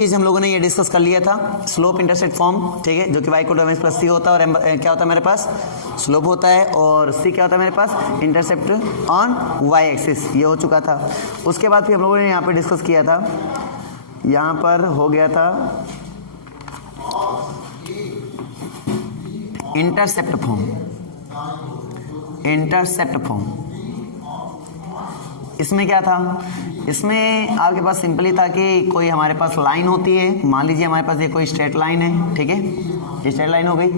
चीज हम लोगों ने ये डिस्कस कर लिया था, स्लोप इंटरसेप्ट फॉर्म, ठीक है, जो कि y को डोमेन प्लस सी होता है और क्या होता है मेरे पास स्लोप होता है, और c क्या होता है मेरे पास इंटरसेप्ट ऑन y एक्सिस। ये हो चुका था। उसके बाद फिर हम लोगों ने यहाँ पे डिस्कस किया था, यहाँ पर हो गया था इंटरसेप्ट फॉर्म। इंटरसेप्ट फॉर्म इसमें क्या था, इसमें आपके पास सिंपली था कि कोई हमारे पास लाइन होती है, मान लीजिए हमारे पास ये कोई स्ट्रेट लाइन है, ठीक है, ये स्ट्रेट लाइन हो गई,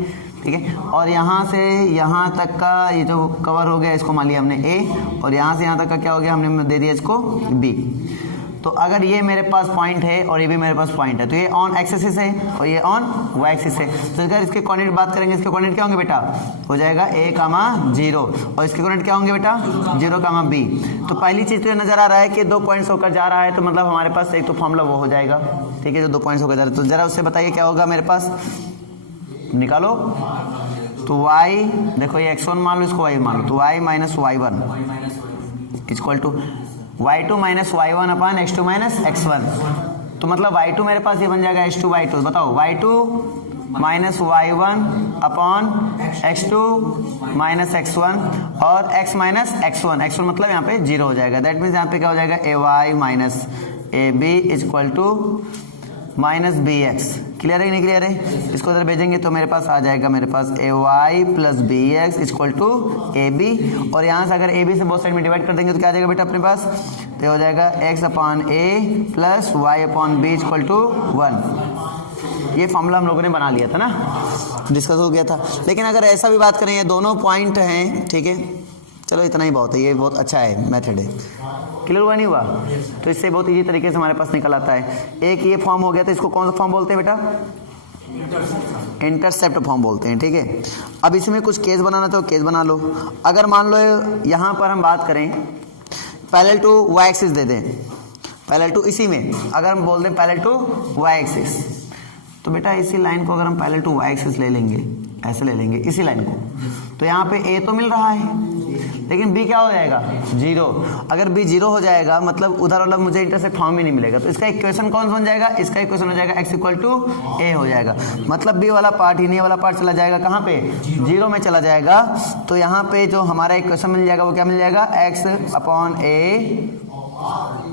ठीक है, और यहाँ से यहाँ तक का ये जो कवर हो गया इसको मान लिया हमने ए, और यहाँ से यहाँ तक का क्या हो गया हमने दे दिया इसको बी। तो अगर ये मेरे पास पॉइंट है और ये भी मेरे पास पॉइंट है, तो ये ऑन एक्स एक्सिस है और ये ऑन वाई एक्सिस है। तो अगर इसके कोऑर्डिनेट बात करेंगे, इसके कोऑर्डिनेट क्या होंगे बेटा, हो जाएगा a, 0, और इसके कोऑर्डिनेट क्या होंगे बेटा 0, b। तो पहली चीज तो ये नजर आ रहा है कि 2 पॉइंट्स होकर जा रहा है, तो मतलब हमारे पास एक तो फॉर्मूला वो हो जाएगा, ठीक है, जो 2 पॉइंट्स होकर जा रहा है। तो जरा उससे बताइए क्या होगा मेरे पास, निकालो। तो y देखो ये x1 मान लो, इसको y मान लो, तो y minus y1 equal to y2 minus y1 upon x2 minus x1। तो मतलब y2 मेरे पास ये बन जाएगा h2 y2। बताओ y2 minus y1 upon x2 minus x1 और x माइनस x1। x1 मतलब यहाँ पे 0 हो जाएगा। दैट मीन्स यहाँ पे क्या हो जाएगा ay minus ab equal to minus b x. Clear है कि नहीं क्लियर है? इसको इधर भेजेंगे तो मेरे पास आ जाएगा मेरे पास A Y plus B X equal to A B, और यहाँ से अगर ए बी से बोथ साइड में डिवाइड कर देंगे तो क्या आ जाएगा बेटा अपने पास, तो हो जाएगा x upon a plus y upon b equal to 1। ये फॉर्मूला हम लोगों ने बना लिया था ना, डिस्कस हो गया था। लेकिन अगर ऐसा भी बात करें, ये दोनों पॉइंट हैं, ठीक है, चलो इतना ही बहुत है, ये बहुत अच्छा है मेथड है। क्लियर हुआ नहीं हुआ? तो इससे बहुत इजी तरीके से हमारे पास निकल आता है। एक ये फॉर्म हो गया, तो इसको कौन सा फॉर्म बोलते हैं बेटा, इंटरसेप्ट फॉर्म बोलते हैं, ठीक है। अब इसमें कुछ केस बनाना तो केस बना लो। अगर मान लो यहाँ पर हम बात करें पैरेलल टू वाई एक्सिस दे दें, पैरेलल टू इसी में अगर हम बोल दें पैरेलल टू वाई एक्सिस, तो बेटा इसी लाइन को अगर हम पैरेलल टू वाई एक्सिस ले लेंगे, ऐसे ले लेंगे इसी लाइन को, तो यहाँ पे ए तो मिल रहा है, लेकिन बी क्या हो जाएगा 0। अगर बी 0 हो जाएगा मतलब उधर वाला मुझे इंटरसेप्ट फॉर्म ही नहीं मिलेगा। तो इसका इक्वेशन कौन बन जाएगा, इसका इक्वेशन हो जाएगा x इक्वल टू ए हो जाएगा। मतलब बी वाला पार्ट ही नहीं वाला पार्ट चला जाएगा कहाँ पे, 0 में चला जाएगा। तो यहाँ पे जो हमारा इक्वेशन मिल जाएगा वो क्या मिल जाएगा, x upon A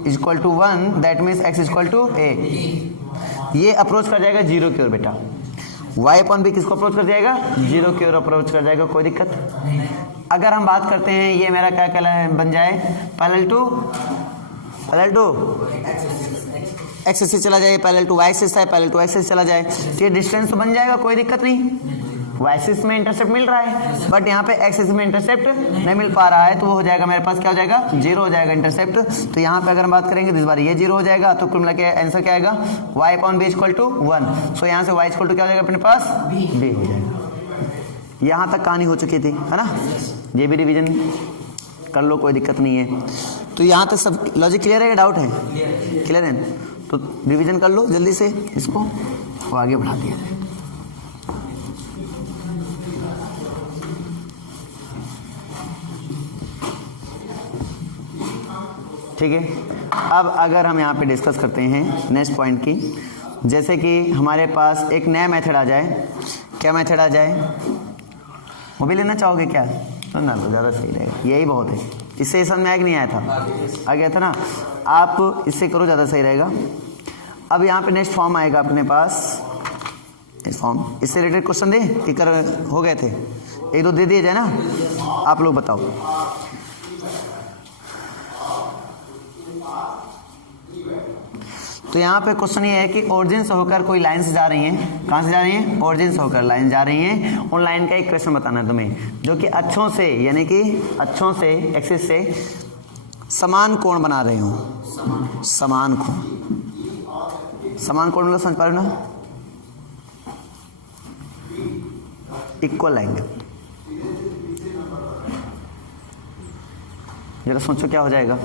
equal to 1, that means x equal to A. ये अप्रोच कर जाएगा 0 की ओर बेटा, y अपॉन बी किसको अप्रोच कर जाएगा, 0 की ओर अप्रोच कर जाएगा, कोई दिक्कत। अगर हम बात करते हैं ये मेरा क्या बन जाए पैरेलल टू एक्स से चला जाए, पैरेलल टू वाई एक्सिस है, पैरेलल टू एक्स से चला जाए, तो ये डिस्टेंस तो बन जाएगा, कोई दिक्कत नहीं। वाई एक्सिस में इंटरसेप्ट मिल रहा है, बट यहाँ पे एक्स एक्सिस में इंटरसेप्ट नहीं मिल पा रहा है, तो वो हो जाएगा मेरे पास क्या हो जाएगा 0 हो जाएगा इंटरसेप्ट। तो यहाँ पे अगर हम बात करेंगे तो इस बार ये 0 हो जाएगा, तो कुल मिला के आंसर क्या आएगा, y upon b equal to 1। So यहाँ से y इक्वल टू क्या हो जाएगा अपने पास b हो जाएगा। यहाँ तक कहानी हो चुकी थी, है ना, ये भी रिवीजन कर लो, कोई दिक्कत नहीं है। तो यहाँ तक सब लॉजिक क्लियर है या डाउट है? क्लियर है, तो रिवीजन कर लो जल्दी से इसको और आगे बढ़ा दिया। ठीक है, अब अगर हम यहाँ पे डिस्कस करते हैं नेक्स्ट पॉइंट की, जैसे कि हमारे पास एक नया मेथड आ जाए। क्या मेथड आ जाए, वो भी लेना चाहोगे क्या, तो ना लो, ज़्यादा सही रहेगा, यही बहुत है। इससे समझ में आया कि नहीं आया था, आ गया था ना, आप इससे करो ज़्यादा सही रहेगा। अब यहाँ पे नेक्स्ट फॉर्म आएगा अपने पास, इस फॉर्म, इससे रिलेटेड क्वेश्चन दे कि कर हो गए थे, 1-2 दे दिए जाए ना, आप लोग बताओ। तो यहाँ पे क्वेश्चन ये है कि ओरिजिन से होकर कोई लाइन से जा रही हैं, कहाँ से जा रही हैं, ओरिजिन से होकर लाइन जा रही हैं, उन लाइन का एक क्वेश्चन बताना है तुम्हें, जो कि अक्षों से, यानी कि अक्षों से एक्सिस से समान कोण बना रहे हो, समान कोण, समान कोण मतलब समझ पा रहे हो ना, इक्वल एंगल। जरा सोचो क्या हो जाएगा,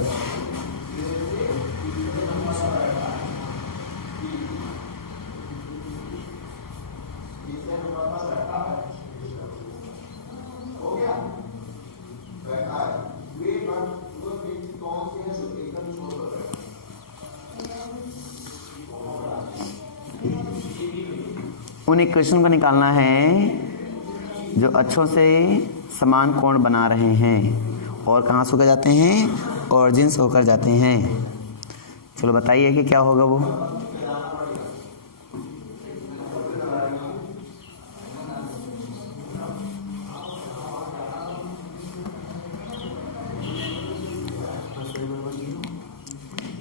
उन इक्वेशन को निकालना है जो अक्षों से समान कोण बना रहे हैं और कहाँ से होकर जाते हैं, ऑरिजिन से होकर जाते हैं। चलो बताइए कि क्या होगा वो।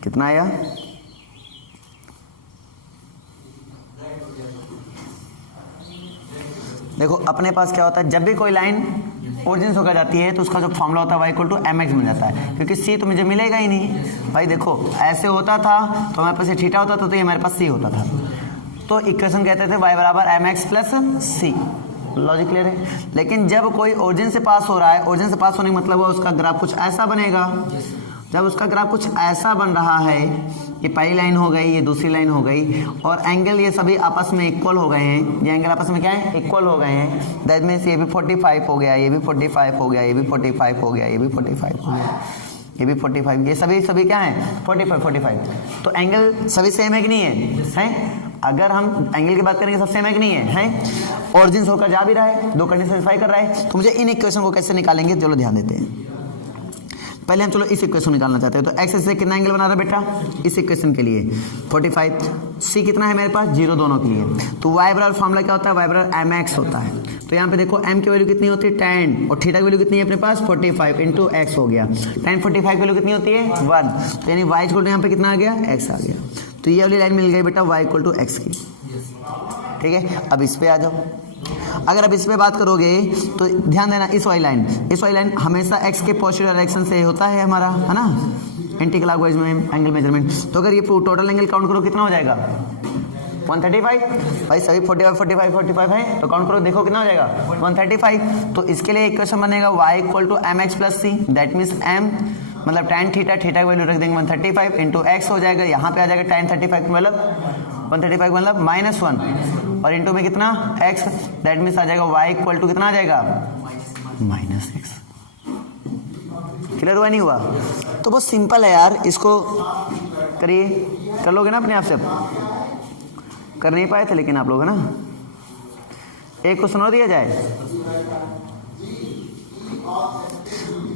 कितना आया? देखो अपने पास क्या होता है, जब भी कोई लाइन ओरिजिन से होकर जाती है तो उसका जो फॉर्मूला होता है y इक्वल टू mx बन जाता है, क्योंकि c तो मुझे मिलेगा ही नहीं भाई। देखो ऐसे होता था तो हमारे पास थीटा होता था तो ये हमारे पास c होता था, तो इक्वेशन कहते थे y बराबर mx plus c। Logic clear है। लेकिन जब कोई ओरिजिन से पास हो रहा है, ओरिजिन से पास होने का मतलब हुआ उसका ग्राफ कुछ ऐसा बनेगा। जब उसका ग्राफ कुछ ऐसा बन रहा है, ये पहली लाइन हो गई, ये दूसरी लाइन हो गई, और एंगल ये सभी आपस में इक्वल हो गए हैं, ये एंगल आपस में क्या है, इक्वल हो गए हैं। दैट मीन्स ये भी 45 हो गया, ये भी 45 हो गया, ये भी 45 हो गया, ये भी 45 हो गया, ये भी 45, ये सभी क्या है 45। तो एंगल सभी सेम है कि नहीं है? अगर हम एंगल की बात करेंगे सब सेम है कि नहीं है? ऑरिजिन से होकर जा भी रहा है, दो कंडीशन सेटिस्फाई कर रहा है। तो मुझे इन इक्वेशन को कैसे निकालेंगे, चलो ध्यान देते हैं। पहले हम चलो इस इक्वेशन निकालना चाहते हैं, तो x से कितना एंगल बना रहा है बेटा इस इक्वेशन के लिए 45, c कितना है मेरे पास 0 दोनों के लिए। तो y बराबर फॉर्मूला क्या होता है, y बराबर mx होता है। तो यहाँ पे देखो m की वैल्यू कितनी होती है 10, और थीटा की वैल्यू कितनी है अपने पास 45 इंटू एक्स हो गया। 10 45 की वैल्यू कितनी होती है 1, तो यानी y इक्वल टू यहाँ पे कितना आ गया x आ गया। तो ये वाली लाइन मिल गई बेटा y इक्वल टू x की। ठीक है, अब इस पे आ जाओ। अगर अब इस पे बात करोगे तो ध्यान देना, इस वाली लाइन हमेशा x के पॉजिटिव डायरेक्शन से होता है हमारा, है ना, एंटी क्लॉकवाइज में एंगल मेजरमेंट। तो अगर ये टोटल एंगल काउंट करो कितना हो जाएगा 135। भाई सभी 45 है तो काउंट करो, देखो कितना हो जाएगा 135। तो इसके लिए इक्वेशन बनेगा y equal to mx plus c। That means m मतलब tan थीटा की वैल्यू रख देंगे 135 इंटू एक्स हो जाएगा। यहाँ पे आ जाएगा tan 35 मतलब 135 मतलब -1 और इंटू में कितना x, दैट मीन्स आ जाएगा y इक्वल टू कितना आ जाएगा -x। क्लियर हुआ नहीं हुआ? तो बहुत सिंपल है यार, इसको करिए, कर लोगे ना अपने आप से। कर नहीं पाए थे लेकिन आप लोग, है ना। एक को सुना दिया जाए,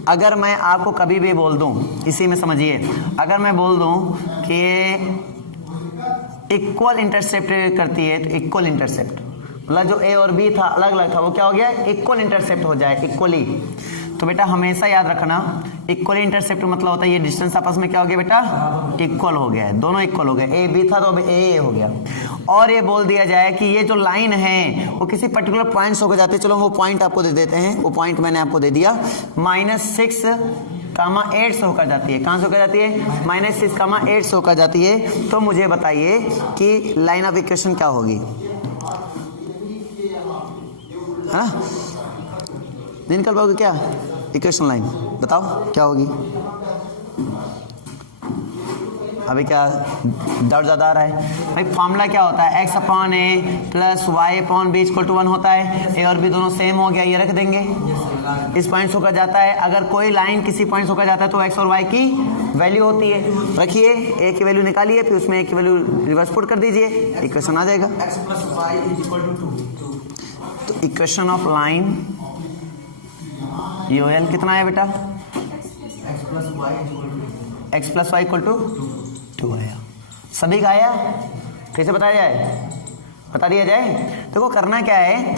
अगर मैं आपको कभी भी बोल दूं, इसी में समझिए, अगर मैं बोल दूं कि इक्वल इंटरसेप्ट करती है, तो इक्वल इंटरसेप्ट मतलब जो ए और बी था अलग अलग था वो क्या हो गया इक्वल इंटरसेप्ट हो जाए, इक्वली। तो बेटा हमेशा याद रखना इक्वली इंटरसेप्ट मतलब होता है ये डिस्टेंस आपस में क्या हो गया बेटा इक्वल हो गया है, दोनों इक्वल हो गए। ए बी था तो अब ए हो गया। और ये बोल दिया जाए कि ये जो लाइन है वो किसी पर्टिकुलर पॉइंट से होकर जाती है, चलो वो पॉइंट आपको दे देते हैं, वो पॉइंट मैंने आपको दे दिया -6,8 से होकर जाती है। कहां से होकर जाती है -6,8 से होकर जाती है। तो मुझे बताइए कि लाइन ऑफ इक्वेशन क्या होगी, है ना, नहीं निकल पाओगे क्या इक्वेशन लाइन, बताओ क्या होगी। अभी क्या डर ज्यादा आ रहा है भाई, फॉर्मूला क्या होता है x upon a plus y upon b equal to 1 होता है। ए और बी दोनों सेम हो गया, ये रख देंगे, इस पॉइंट से होकर जाता है। अगर कोई लाइन किसी पॉइंट से होकर जाता है तो x और y की वैल्यू होती है, रखिए a की वैल्यू निकालिए, फिर उसमें a की वैल्यू रिवर्स पुट कर दीजिए, इक्वेशन आ जाएगा x plus Y equal to 2। तो इक्वेशन ऑफ लाइन यूएल कितना है बेटा x plus Y equal to 2 आया। सभी का आया, कैसे बताया जाए, बता दिया जाए। देखो करना क्या है,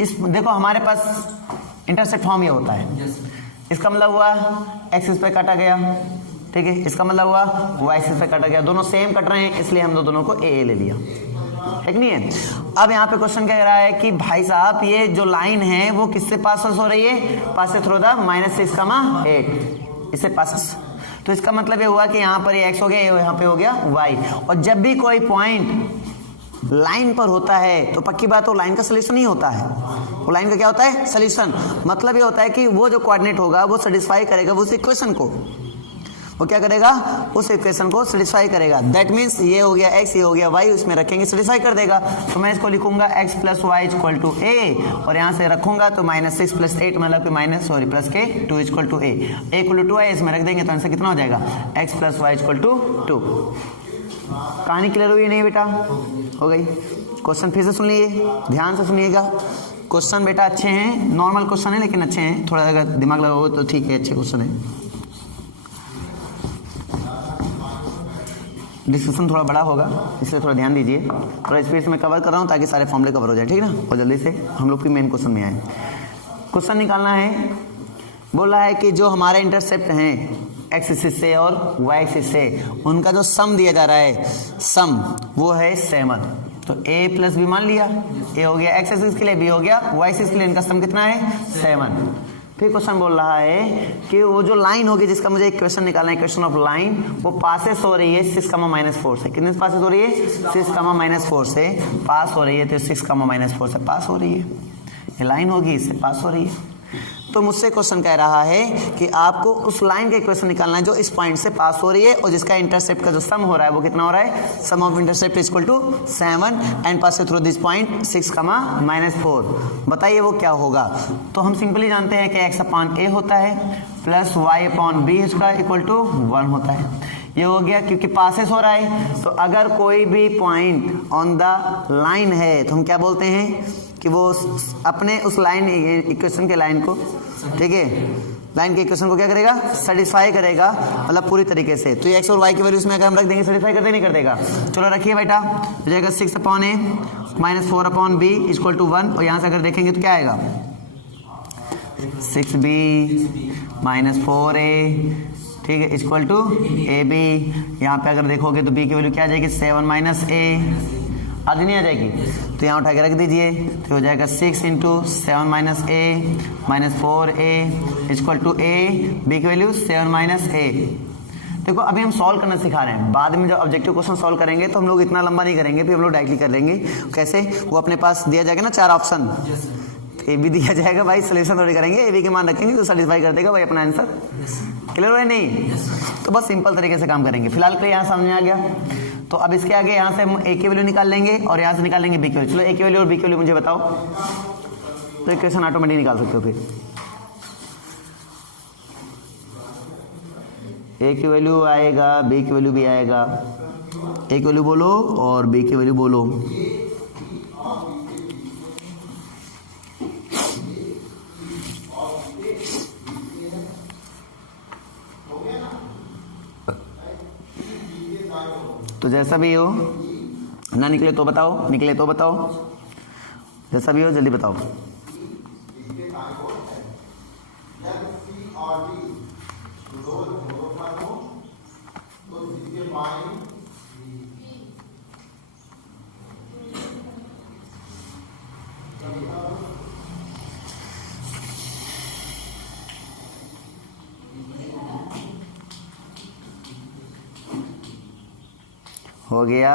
इस देखो हमारे पास इंटरसेप्ट फॉर्म ये होता है, इसका मतलब हुआ x इस पे काटा गया, ठीक है, इसका मतलब हुआ y इस पे काटा गया, दोनों सेम कट रहे हैं इसलिए हम दोनों को ए ले लिया, ठीक नहीं है। अब यहाँ पे क्वेश्चन कह रहा है कि भाई साहब ये जो लाइन है वो किससे पास हो रही है, पास थ्रू द -6,8 इससे पास। तो इसका मतलब ये हुआ कि यहाँ पर ये x हो गया, यहाँ पे हो गया y। और जब भी कोई पॉइंट लाइन पर होता है तो पक्की बात वो लाइन का सोल्यूशन ही होता है, वो लाइन का क्या होता है सोल्यूशन। मतलब ये होता है कि वो जो कोऑर्डिनेट होगा वो सेटिस्फाई करेगा उस इक्वेशन को, वो क्या करेगा उस इक्वेशन को सेटिस्फाई करेगा। दैट मीन्स ये हो गया x, ये हो गया y, उसमें रखेंगे सेटिस्फाई कर देगा। तो मैं इसको लिखूंगा x plus Y equal to A, और यहाँ से रखूंगा तो -6 + 8 मतलब कि प्लस के 2 equal to a equal to 2 है, इसमें रख देंगे तो आंसर कितना हो जाएगा x plus Y equal to 2। कहानी क्लियर हुई नहीं बेटा? हो गई। क्वेश्चन फिर से सुन लिए, ध्यान से सुनिएगा। क्वेश्चन बेटा अच्छे हैं, नॉर्मल क्वेश्चन है लेकिन अच्छे हैं, थोड़ा अगर दिमाग लगाओगे तो ठीक है, अच्छे क्वेश्चन है। डिस्कशन थोड़ा बड़ा होगा इसलिए थोड़ा ध्यान दीजिए, थोड़ा स्पीड से मैं कवर कर रहा हूँ ताकि सारे फॉर्मूले कवर हो जाए, ठीक ना, और जल्दी से हम लोग की मेन क्वेश्चन में आए। क्वेश्चन निकालना है, बोला है कि जो हमारे इंटरसेप्ट हैं एक्स एक्सिस से और वाई एक्सिस से, उनका जो सम दिया जा रहा है, सम वो है 7। तो a प्लस बी मान लिया, a हो गया एक्स एक्सिस के लिए, b हो गया वाई एक्सिस के लिए, इनका सम कितना है 7। फिर क्वेश्चन बोल रहा है कि वो जो लाइन होगी जिसका मुझे एक क्वेश्चन निकालना है, क्वेश्चन ऑफ लाइन, वो पासेस हो रही है 6,-4 से। कितने से पासेस हो रही है? 6,-4 से पास हो रही है, तो 6,-4 से पास हो रही है, ये लाइन होगी, इससे पास हो रही है। तो मुझसे क्वेश्चन कह रहा है कि आपको उस लाइन का इक्वेशन निकालना है जो इस पॉइंट से पास हो रही है और जिसका इंटरसेप्ट का जो सम हो रहा है वो कितना हो रहा है, sum of intercept is equal to 7 and pass through this point 6,-4। बताइए वो क्या होगा? तो हम सिंपली जानते हैं कि x अपॉन a होता है प्लस y अपॉन b इसका इक्वल टू 1 होता है। ये हो गया, क्योंकि पासेस हो रहा है, तो अगर कोई भी पॉइंट ऑन द लाइन है तो हम क्या बोलते हैं कि वो अपने उस लाइन इक्वेशन के लाइन को, ठीक है, लाइन के इक्वेशन को क्या करेगा, सेटिस्फाई करेगा, मतलब पूरी तरीके से। तो ये x और y की वैल्यू इसमें अगर हम रख देंगे, सेटिस्फाई कर दे नहीं कर देगा? चलो रखिए बेटा, हो जाएगा 6/a -4/b इक्वल टू 1, और यहाँ से अगर देखेंगे तो क्या आएगा, 6b -4a, ठीक है, इक्वल टू ab। यहाँ पे अगर देखोगे तो b की वैल्यू क्या आ जाएगी, 7 - a, आधी नहीं आ जाएगी, तो यहाँ उठा के रख दीजिए, तो हो जाएगा 6 × 7 - a -4a equal to a, b की वैल्यू 7 - a। देखो अभी हम सॉल्व करना सिखा रहे हैं, बाद में जब ऑब्जेक्टिव क्वेश्चन सॉल्व करेंगे तो हम लोग इतना लंबा नहीं करेंगे, फिर हम लोग डायरेक्टली कर लेंगे। कैसे? वो अपने पास दिया जाएगा ना 4 ऑप्शन, ए बी दिया जाएगा भाई, सोल्यूशन थोड़ी करेंगे, ए बी के मान रखेंगे तो सेटिस्फाई कर देगा भाई अपना आंसर। क्लियर है नहीं? तो बस सिंपल तरीके से काम करेंगे। फिलहाल के लिए यहाँ सामने आ गया, तो अब इसके आगे यहाँ से हम ए की वैल्यू निकाल लेंगे और यहाँ से निकाल लेंगे बी की वैल्यू। चलो ए की वैल्यू और बी की वैल्यू मुझे बताओ, तो इक्वेशन ऑटोमेटिक निकाल सकते हो। फिर ए की वैल्यू आएगा, बी की वैल्यू भी आएगा, ए की वैल्यू बोलो और बी की वैल्यू बोलो। तो जैसा भी हो, ना निकले तो बताओ, निकले तो बताओ, जैसा भी हो जल्दी बताओ। हो गया?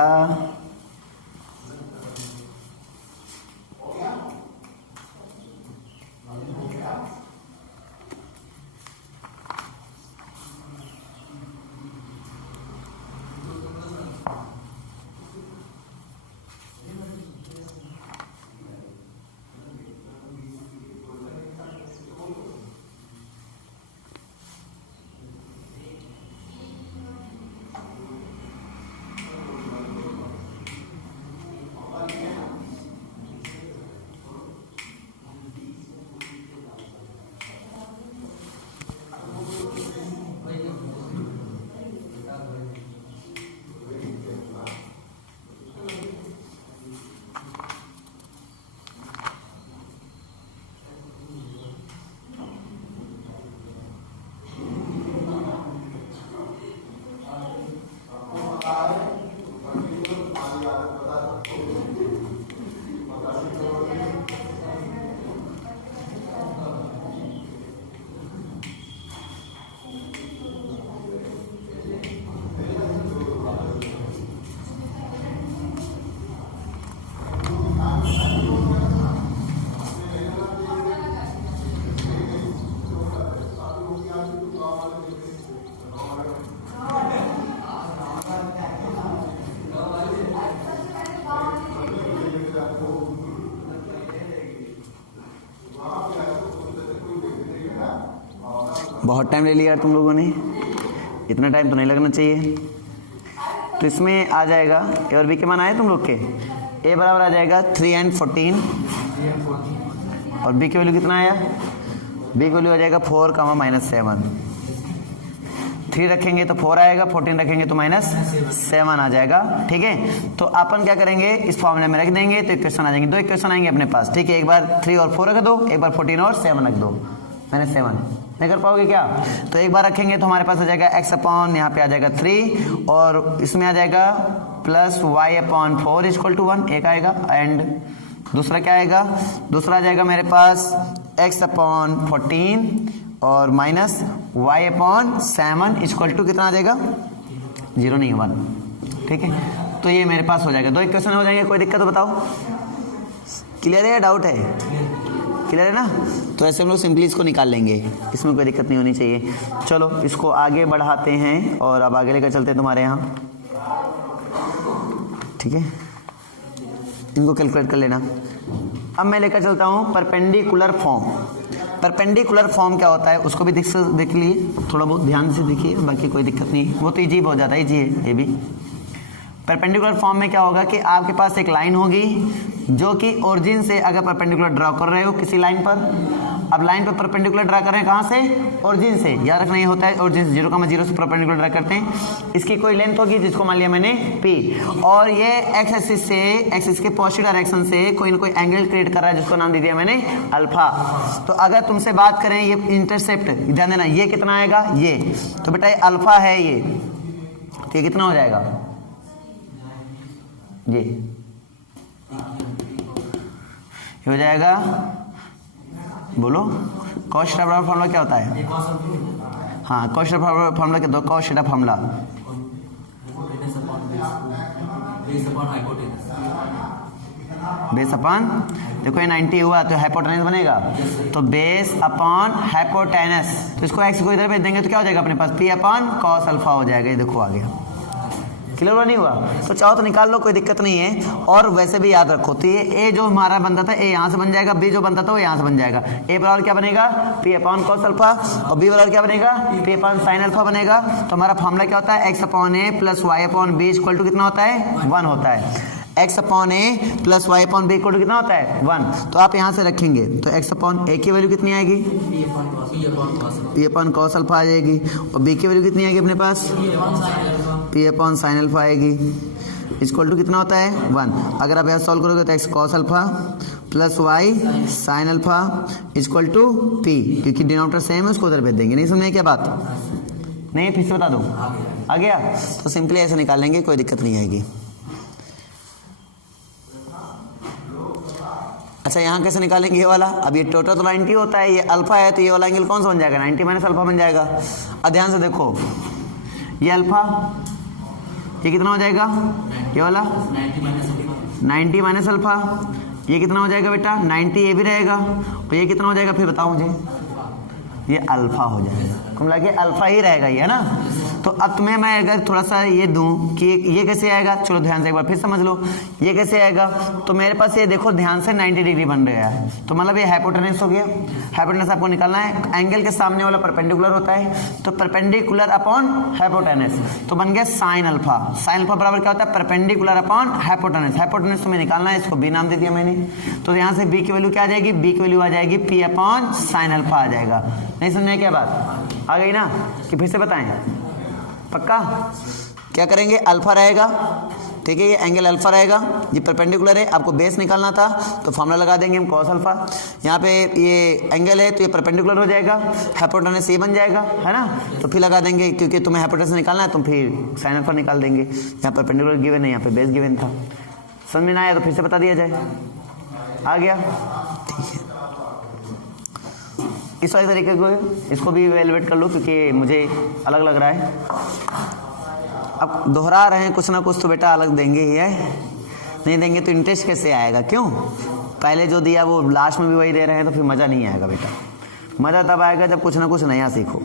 बहुत टाइम ले लिया यार तुम लोगों ने, इतना टाइम तो नहीं लगना चाहिए। तो इसमें आ जाएगा ए और बी के मान आए तुम लोग के, ए बराबर आ जाएगा 3 and 14 और बी की वैल्यू कितना आया, बी की वैल्यू आ जाएगा 4, -7। 3 रखेंगे तो 4 आएगा, 14 रखेंगे तो -7 आ जाएगा। ठीक है, तो अपन क्या करेंगे, इस फॉर्मूले में रख देंगे तो इक्वेशन आ जाएंगे, 2 इक्वेशन आएंगे अपने पास। ठीक है, एक बार 3 और 4 रख दो, एक बार 14 और 7 रख दो, -7 नहीं कर पाओगे क्या? तो एक बार रखेंगे तो हमारे पास आ जाएगा x अपॉन यहाँ पे आ जाएगा 3 और इसमें आ जाएगा प्लस y/4 = 1 एक आएगा। एंड दूसरा क्या आएगा, दूसरा आ जाएगा मेरे पास x/14 और माइनस y/7 = कितना आ जाएगा, 0 नहीं 1। ठीक है, तो ये मेरे पास हो जाएगा, 2 इक्वेशन हो जाएंगे। कोई दिक्कत तो बताओ, क्लियर है या डाउट है? क्लियर है ना? तो ऐसे हम लोग सिंपली इसको निकाल लेंगे, इसमें कोई दिक्कत नहीं होनी चाहिए। चलो इसको आगे बढ़ाते हैं और अब आगे लेकर चलते हैं तुम्हारे यहाँ। ठीक है, इनको कैलकुलेट कर लेना। अब मैं लेकर चलता हूँ परपेंडिकुलर फॉर्म। परपेंडिकुलर फॉर्म क्या होता है उसको भी देख लिए, थोड़ा बहुत ध्यान से देखिए, बाकी कोई दिक्कत नहीं है, वो तो इजी हो जाता है, इजी है ये भी। परपेंडिकुलर फॉर्म में क्या होगा कि आपके पास एक लाइन होगी जो कि ओरिजिन से अगर परपेंडिकुलर ड्रॉ कर रहे हो किसी लाइन पर, अब लाइन पर परपेंडिकुलर ड्रॉ कर रहे हैं कहाँ से, ओरिजिन से। याद रखना ये होता है ओरिजिन से 0,0 से परपेंडिकुलर ड्रॉ करते हैं। इसकी कोई लेंथ होगी जिसको मान लिया मैंने p, और ये एक्स एक्सिस के पॉजिटिव डायरेक्शन से कोई ना कोई एंगल क्रिएट कर रहा है जिसको नाम दे दिया मैंने अल्फा। तो अगर तुमसे बात करें ये इंटरसेप्ट, ध्यान देना ये कितना आएगा, ये तो बेटा ये अल्फा है, ये तो ये कितना हो जाएगा, ये हो जाएगा, बोलो कॉस थीटा बराबर फॉर्मूला क्या होता है? हाँ, कॉस थीटा फॉर्मूला क्या, दो cos theta formula base upon, देखो ये 90 हुआ तो हाइपोटेनस बनेगा, तो बेस अपॉन हाइपोटेनस, तो इसको एक्स को इधर भेज देंगे तो क्या हो जाएगा अपने पास, p अपॉन कॉस अल्फा हो जाएगा। ये देखो आ गया, क्लियर हुआ नहीं हुआ? तो चाहो तो निकाल लो, कोई दिक्कत नहीं है। और वैसे भी याद रखो, तो ये ए जो हमारा बनता था ए यहाँ से बन जाएगा, बी जो बनता था वो यहाँ से बन जाएगा। ए बराबर क्या बनेगा, p अपॉन कॉस अल्फा, और बी बराबर क्या बनेगा, p अपॉन साइन अल्फा बनेगा। तो हमारा फॉर्मूला क्या होता है, x upon a plus y upon b equal to कितना होता है, 1 होता है। x upon a plus y upon b equal to कितना होता है, 1। तो आप यहाँ से रखेंगे तो x अपॉन ए की वैल्यू कितनी आएगी, p अपॉन कॉस अल्फा आ जाएगी, और b की वैल्यू कितनी आएगी अपने पास, p अपॉन साइन अल्फा आएगी, इक्वल टू कितना होता है, 1। अगर आप यहाँ सॉल्व करोगे तो x cos alpha plus y sine alpha equal to p, क्योंकि डिनोमिनेटर सेम है उसको उधर भेज देंगे। नहीं समझे क्या बात? नहीं, फिर से बता दो, आ गया? तो सिंपली ऐसे निकाल लेंगे, कोई दिक्कत नहीं आएगी। अच्छा, यहाँ कैसे निकालेंगे ये वाला, अब ये टोटल तो 90 होता है, ये अल्फा है तो ये वाला एंगल कौन सा बन जाएगा, 90 माइनस अल्फा बन जाएगा। अब ध्यान से देखो, ये अल्फा, ये कितना हो जाएगा, ये वाला 90 माइनस अल्फा, ये कितना हो जाएगा बेटा, 90 ये भी रहेगा, और ये कितना हो जाएगा फिर बताओ मुझे, ये अल्फा हो जाएगा, कुल मिला के अल्फा ही रहेगा ये, है ना। तो अब तुम्हें मैं अगर थोड़ा सा ये दूं कि ये कैसे आएगा, चलो ध्यान से एक बार फिर समझ लो, ये कैसे आएगा। तो मेरे पास ये देखो ध्यान से 90 डिग्री बन रहा है, तो मतलब ये हाइपोटेनस हो गया। हाइपोटेनस आपको निकालना है, एंगल के सामने वाला परपेंडिकुलर होता है, तो परपेंडिकुलर अपॉन हाइपोटेनस, तो बन गया साइन अल्फा। साइन अल्फा बराबर क्या होता है, परपेंडिकुलर अपॉन हाइपोटेनस। हाइपोटेनस तुम्हें निकालना है, इसको बी नाम दे दिया मैंने। तो यहाँ से बी की वैल्यू क्या आ जाएगी, बी की वैल्यू आ जाएगी p अपॉन साइन अल्फा आ जाएगा। नहीं समझे क्या बात, आ गई ना, कि फिर से बताएं, पक्का? क्या करेंगे, अल्फा रहेगा, ठीक है, ये एंगल अल्फा रहेगा, ये परपेंडिकुलर है, आपको बेस निकालना था तो फॉर्मूला लगा देंगे हम कॉस अल्फा। यहाँ पे ये एंगल है तो ये परपेंडिकुलर हो जाएगा, हाइपोटेनस ये बन जाएगा, है ना। तो फिर लगा देंगे, क्योंकि तुम्हें हाइपोटेनस निकालना है तो फिर साइन अल्फा निकाल देंगे। यहाँ परपेंडिकुलर गिवन है, यहाँ पे बेस गिवन था। समझ में ना आया तो फिर से बता दिया जाए, आ गया, ठीक है। इस वाले तरीके को इसको भी इवैल्यूएट कर लो, क्योंकि मुझे अलग लग रहा है। अब दोहरा रहे हैं, कुछ ना कुछ तो बेटा अलग देंगे ही है, नहीं देंगे तो इंटरेस्ट कैसे आएगा, क्यों? पहले जो दिया वो लास्ट में भी वही दे रहे हैं, तो फिर मज़ा नहीं आएगा बेटा। मज़ा तब आएगा जब कुछ ना कुछ नया सीखो।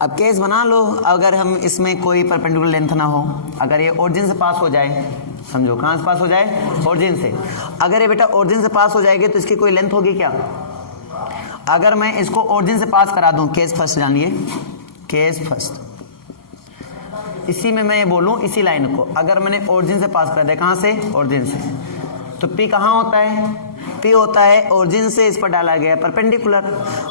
अब केस बना लो, अगर हम इसमें कोई परपेंडिकुलर लेंथ ना हो, अगर ये ओरिजिन से पास हो जाए, समझो कहाँ से पास हो जाए, ओरिजिन से, अगर ये बेटा ओरिजिन से पास हो जाएगी तो इसकी कोई लेंथ होगी क्या? अगर मैं इसको ओरिजिन से पास करा दूं, केस फर्स्ट जानिए, केस फर्स्ट, इसी में मैं ये बोलूं, इसी लाइन को अगर मैंने ओरिजिन से पास करा दिया, कहाँ से, ओरिजिन से, तो पी कहाँ होता है, पी होता है ओरिजिन से इस पर डाला गया परपेंडिकुलर।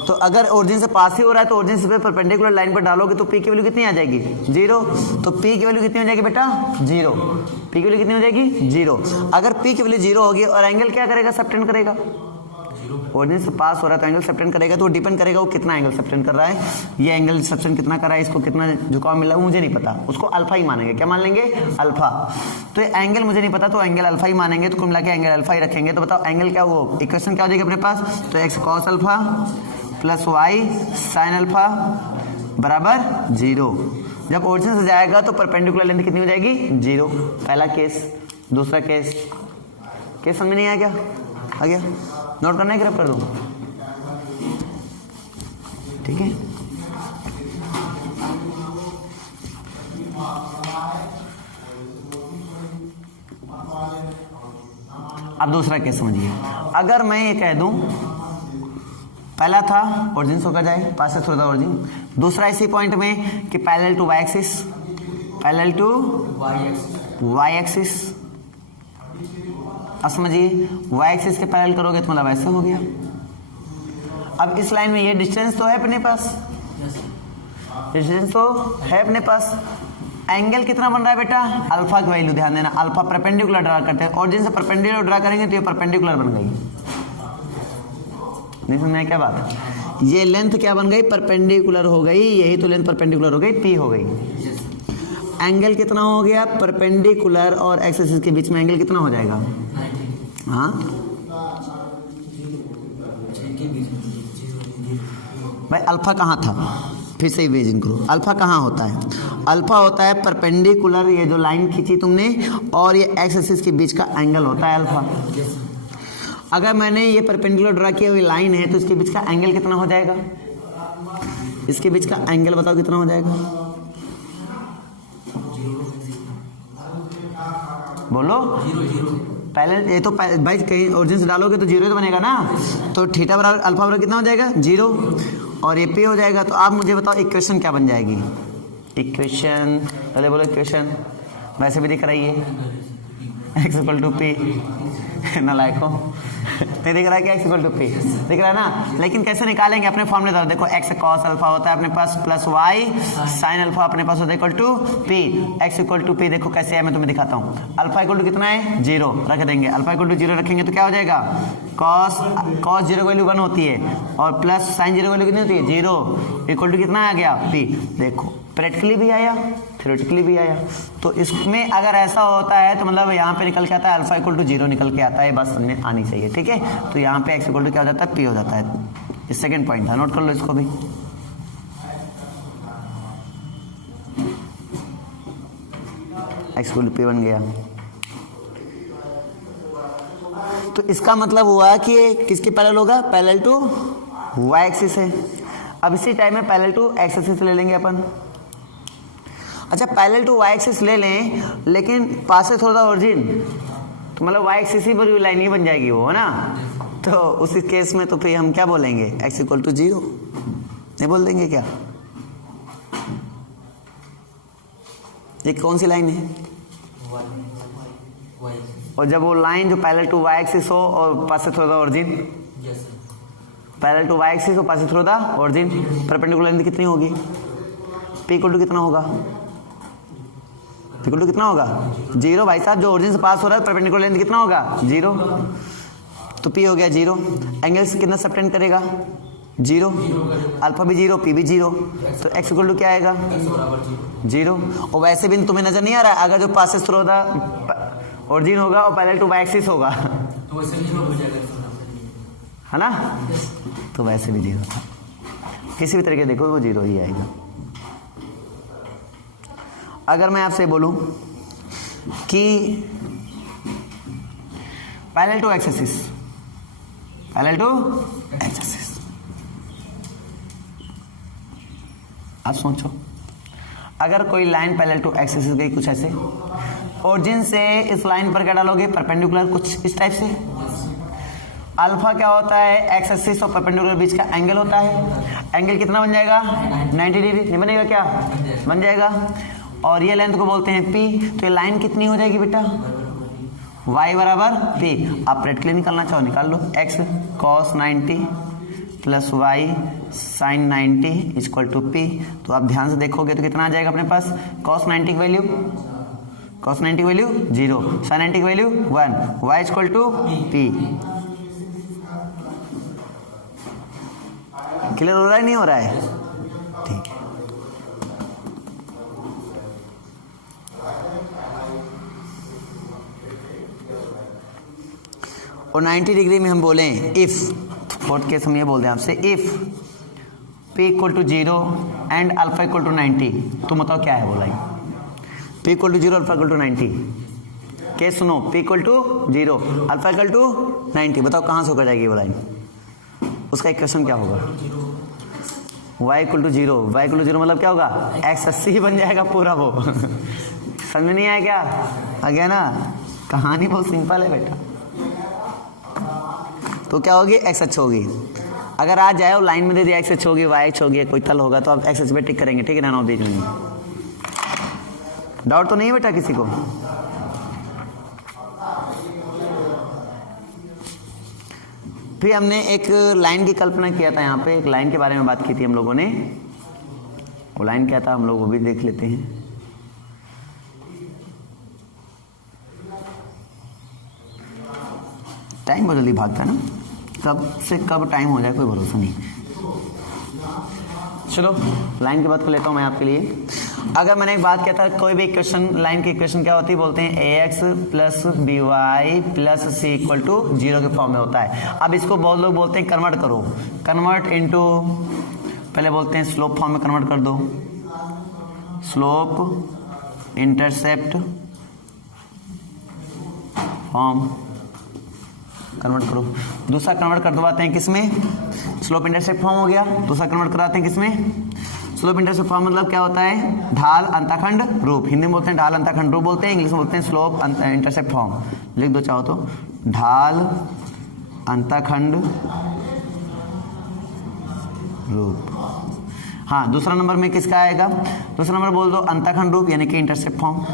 तो अगर ओरिजिन से पास ही हो रहा है तो ओरिजिन से परपेंडिकुलर लाइन पर डालोगे तो पी की वैल्यू कितनी आ जाएगी, 0। तो पी की वैल्यू कितनी हो जाएगी बेटा, 0। पी की वैल्यू कितनी हो जाएगी, 0। अगर पी की वैल्यू 0 होगी और एंगल क्या करेगा, सबटेंड करेगा, ओरिजिन से पास हो रहा है तो एंगल सबटेंड करेगा, तो डिपेंड करेगा वो कितना एंगल सबटेंड कर रहा है, ये एंगल सबटेंड कितना कर रहा है, इसको कितना झुकाव मिला है मुझे नहीं पता, उसको अल्फा ही मानेंगे, क्या मान लेंगे, अल्फा। तो ये एंगल मुझे नहीं पता तो एंगल अल्फा ही मानेंगे, तो कुल मिला के एंगल अल्फा ही रखेंगे। तो बताओ एंगल क्या, वो इक्वेशन क्या हो जाएगी अपने पास, तो x cos alpha plus y sine alpha बराबर 0। जब ओरिजिन से जाएगा तो परपेंडिकुलर लेंथ कितनी हो जाएगी, 0। पहला केस। दूसरा केस, केस समझ नहीं आया क्या, आ गया, नोट करना है कि रब कर दूं, ठीक है। अब दूसरा केस समझिए, अगर मैं ये कह दूं, पहला था ओरिजिन से होकर जाए, पास से थोड़ा ओरिजिन, दूसरा इसी पॉइंट में कि parallel to y axis, parallel to y axis, अब समझिए वाई एक्सिस के पैरेलल करोगे तो मतलब ऐसा हो गया। अब इस लाइन में ये डिस्टेंस तो है अपने पास, डिस्टेंस तो है अपने पास, एंगल कितना बन रहा है बेटा, अल्फा की वैल्यू ध्यान देना, अल्फा परपेंडिकुलर ड्रा करते हैं, ओरिजिन से परपेंडिकुलर ड्रा करेंगे तो ये परपेंडिकुलर बन गई, नहीं समझ में क्या बात है, ये लेंथ क्या बन गई, परपेंडिकुलर हो गई, यही तो लेंथ परपेंडिकुलर हो गई, पी हो गई। एंगल कितना हो गया, परपेंडिकुलर और एक्स एक्सिस के बीच में एंगल कितना हो जाएगा, हाँ भाई अल्फा कहाँ था, फिर से इमेजिन करो, अल्फा कहाँ होता है, अल्फा होता है परपेंडिकुलर, ये जो लाइन खींची तुमने और ये एक्स एक्सिस के बीच का एंगल होता है अल्फा। अगर मैंने ये परपेंडिकुलर ड्रा किया हुई लाइन है तो इसके बीच का एंगल कितना हो जाएगा, इसके बीच का एंगल बताओ कितना हो जाएगा, बोलो, पहले ये तो भाई कहीं ओरिजिन से डालोगे तो 0 तो बनेगा ना, तो थीटा बराबर अल्फा बराबर कितना हो जाएगा, 0, और ये पी हो जाएगा। तो आप मुझे बताओ इक्वेशन क्या बन जाएगी, इक्वेशन पहले बोलो, इक्वेशन वैसे भी दिख रही है, एक्स इक्वल टू पी, नालायकों नहीं दिख रहा है क्या, एक्स इक्वल टू पी दिख रहा है ना, लेकिन कैसे निकालेंगे, अपने फॉर्मूले द्वारा, देखो एक्स कॉस अल्फा होता है अपने पास प्लस वाई साइन अल्फा अपने पास होता है equal to p, x equal to p देखो कैसे है, मैं तुम्हें दिखाता हूँ। अल्फा इक्वल टू कितना है, 0 रख देंगे, अल्फा इक्वल टू 0 रखेंगे तो क्या हो जाएगा, कॉस 0 वैल्यू 1 होती है और प्लस साइन 0 वैल्यू कितनी होती है, 0 इक्वल टू कितना आ गया, पी। देखो प्रैक्टिकली भी आया, थ्योरेटिकली भी आया, तो इसमें अगर ऐसा होता है तो मतलब यहाँ पे निकल के आता है अल्फा इक्वल टू 0 निकल के आता है, बस समझ में आनी चाहिए, ठीक है। तो यहाँ पे एक्स इक्वल टू क्या हो जाता है, पी हो जाता है, ये सेकंड पॉइंट था, नोट कर लो इसको भी। एक्स इक्वल टू पी बन गया, तो इसका मतलब हुआ कि ये किसके पैरेलल होगा, पैरेलल टू वाई एक्सिस है। अब इसी टाइम में पैरेलल टू एक्स एक्सिस ले लेंगे अपन, अच्छा पैरेलल टू वाई एक्सिस ले लें, लेकिन पास से थोड़ा ओरिजिन, तो मतलब वाई एक्सिस ही पर लाइन ही बन जाएगी वो, है ना, तो उस केस में तो फिर हम क्या बोलेंगे, एक्स इक्वल टू 0 नहीं बोल देंगे क्या, ये कौन सी लाइन है, और जब वो लाइन जो पैरेलल टू वाई एक्सिस हो और पास से थोड़ा origin, parallel to y axis हो पास से थोड़ा ओरिजिन, परपेंडिकुलर लेंथ कितनी होगी, पी इक्वल टू कितना होगा, इक्वल टू कितना होगा, 0 भाई साहब, जो ओरिजिन से पास हो रहा है परपेंडिकुलर लेंथ कितना होगा, 0, तो पी हो गया 0, एंगल से कितना सबटेंड करेगा, 0, अल्फा भी 0 पी भी 0, तो एक्स इक्वल टू क्या आएगा, 0। और वैसे भी तुम्हें नजर नहीं आ रहा है, अगर जो पास से थ्रू ओरिजिन होगा और पैरेलल टू वाई एक्सिस होगा तो है ना, तो वैसे भी 0 था, किसी भी तरीके देखो वो 0 ही आएगा। अगर मैं आपसे बोलूं कि parallel to x axis, parallel to x axis, आप सोचो, अगर कोई line parallel to x axis गई कुछ ऐसे, ओरिजिन से इस लाइन पर क्या डालोगे, परपेंडिकुलर कुछ इस टाइप से। अल्फा क्या होता है, एक्स एक्सिस और परपेंडिकुलर बीच का एंगल होता है। एंगल कितना बन जाएगा, 90 डिग्री, नहीं बनेगा क्या, बन जाएगा। और ये लेंथ को बोलते हैं पी। तो ये लाइन कितनी हो जाएगी बेटा, y बराबर p। आप रेड के लिए निकालना चाहो निकाल लो, x cos 90 plus y sin 90 equal to p। तो आप ध्यान से देखोगे तो कितना आ जाएगा अपने पास, cos 90 की वैल्यू 0, sin 90 की value 1, y equal to p। Clear हो रहा है नहीं हो रहा है, ठीक है। और 90 डिग्री में हम बोलें इफ, फोर्थ केस हम ये बोलते हैं आपसे, if p equal to 0 and alpha equal to 90, तो बताओ क्या है वो line, p equal to 0 alpha equal to 90। Case सुनो, p equal to 0 alpha equal to 90, बताओ कहाँ से होकर जाएगी वो लाइन, उसका इक्वेशन क्या होगा, y equal to 0, y equal to 0 मतलब क्या होगा, x 80 बन जाएगा पूरा वो। समझ नहीं आया क्या, आ गया ना, कहानी बहुत सिंपल है बेटा। तो क्या होगी, एक्स एच होगी। अगर आ जाए लाइन में दे दिया एक्स एच होगी, वाई एच होगी, कोई तल होगा तो आप एक्स एच पे टिक करेंगे, ठीक है ना, नौ बीच में। डाउट तो नहीं बेटा किसी को। फिर हमने एक लाइन की कल्पना किया था, यहाँ पे एक लाइन के बारे में बात की थी हम लोगों ने, वो लाइन क्या था हम लोग वो भी देख लेते हैं। टाइम बहुत जल्दी भागता है ना, कब से कब टाइम हो जाए कोई भरोसा नहीं। चलो लाइन की बात कर लेता हूँ मैं आपके लिए। अगर मैंने एक बात किया था, कोई भी इक्वेशन, लाइन की इक्वेशन क्या होती है, बोलते हैं ax plus B y plus c equal to 0 के फॉर्म में होता है। अब इसको बहुत लोग बोलते हैं कन्वर्ट करो, कन्वर्ट इनटू, पहले बोलते हैं स्लोप फॉर्म में कन्वर्ट कर दो, स्लोप इंटरसेप्ट फॉर्म कन्वर्ट करो। दूसरा कन्वर्ट कर दबाते हैं किसमें, स्लोप इंटरसेप्ट फॉर्म हो गया। दूसरा कन्वर्ट कराते हैं किसमें, स्लोप इंटरसेप्ट फॉर्म मतलब क्या होता है, ढाल अंतःखंड रूप। हिंदी में बोलते हैं ढाल अंतःखंड रूप बोलते हैं, इंग्लिश में बोलते हैं स्लोप इंटरसेप्ट फॉर्म। लिख दो चाहो तो, ढाल अंतःखंड रूप। हाँ, दूसरा नंबर में किसका आएगा, दूसरा नंबर बोल दो अंतःखंड रूप, यानी कि इंटरसेप्ट फॉर्म,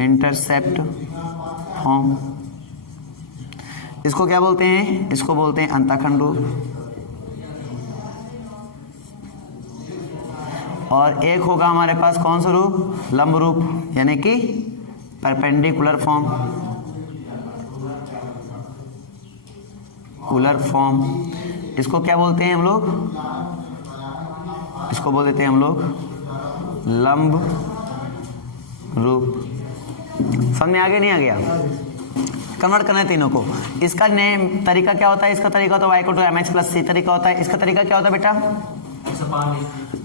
इंटरसेप्ट फॉर्म। इसको क्या बोलते हैं, इसको बोलते हैं अंतःखंड रूप। और एक होगा हमारे पास कौन सा रूप, लंब रूप, यानी कि परपेंडिकुलर फॉर्म, कुलर फॉर्म। इसको क्या बोलते हैं हम लोग, इसको बोल देते हैं हम लोग लंब रूप। समझ में आ गया नहीं आ गया, कन्वर्ट करना है तीनों को। इसका नेम तरीका क्या होता है, इसका तरीका होता है वाई को to m x plus c तरीका होता है। इसका तरीका क्या होता है बेटा,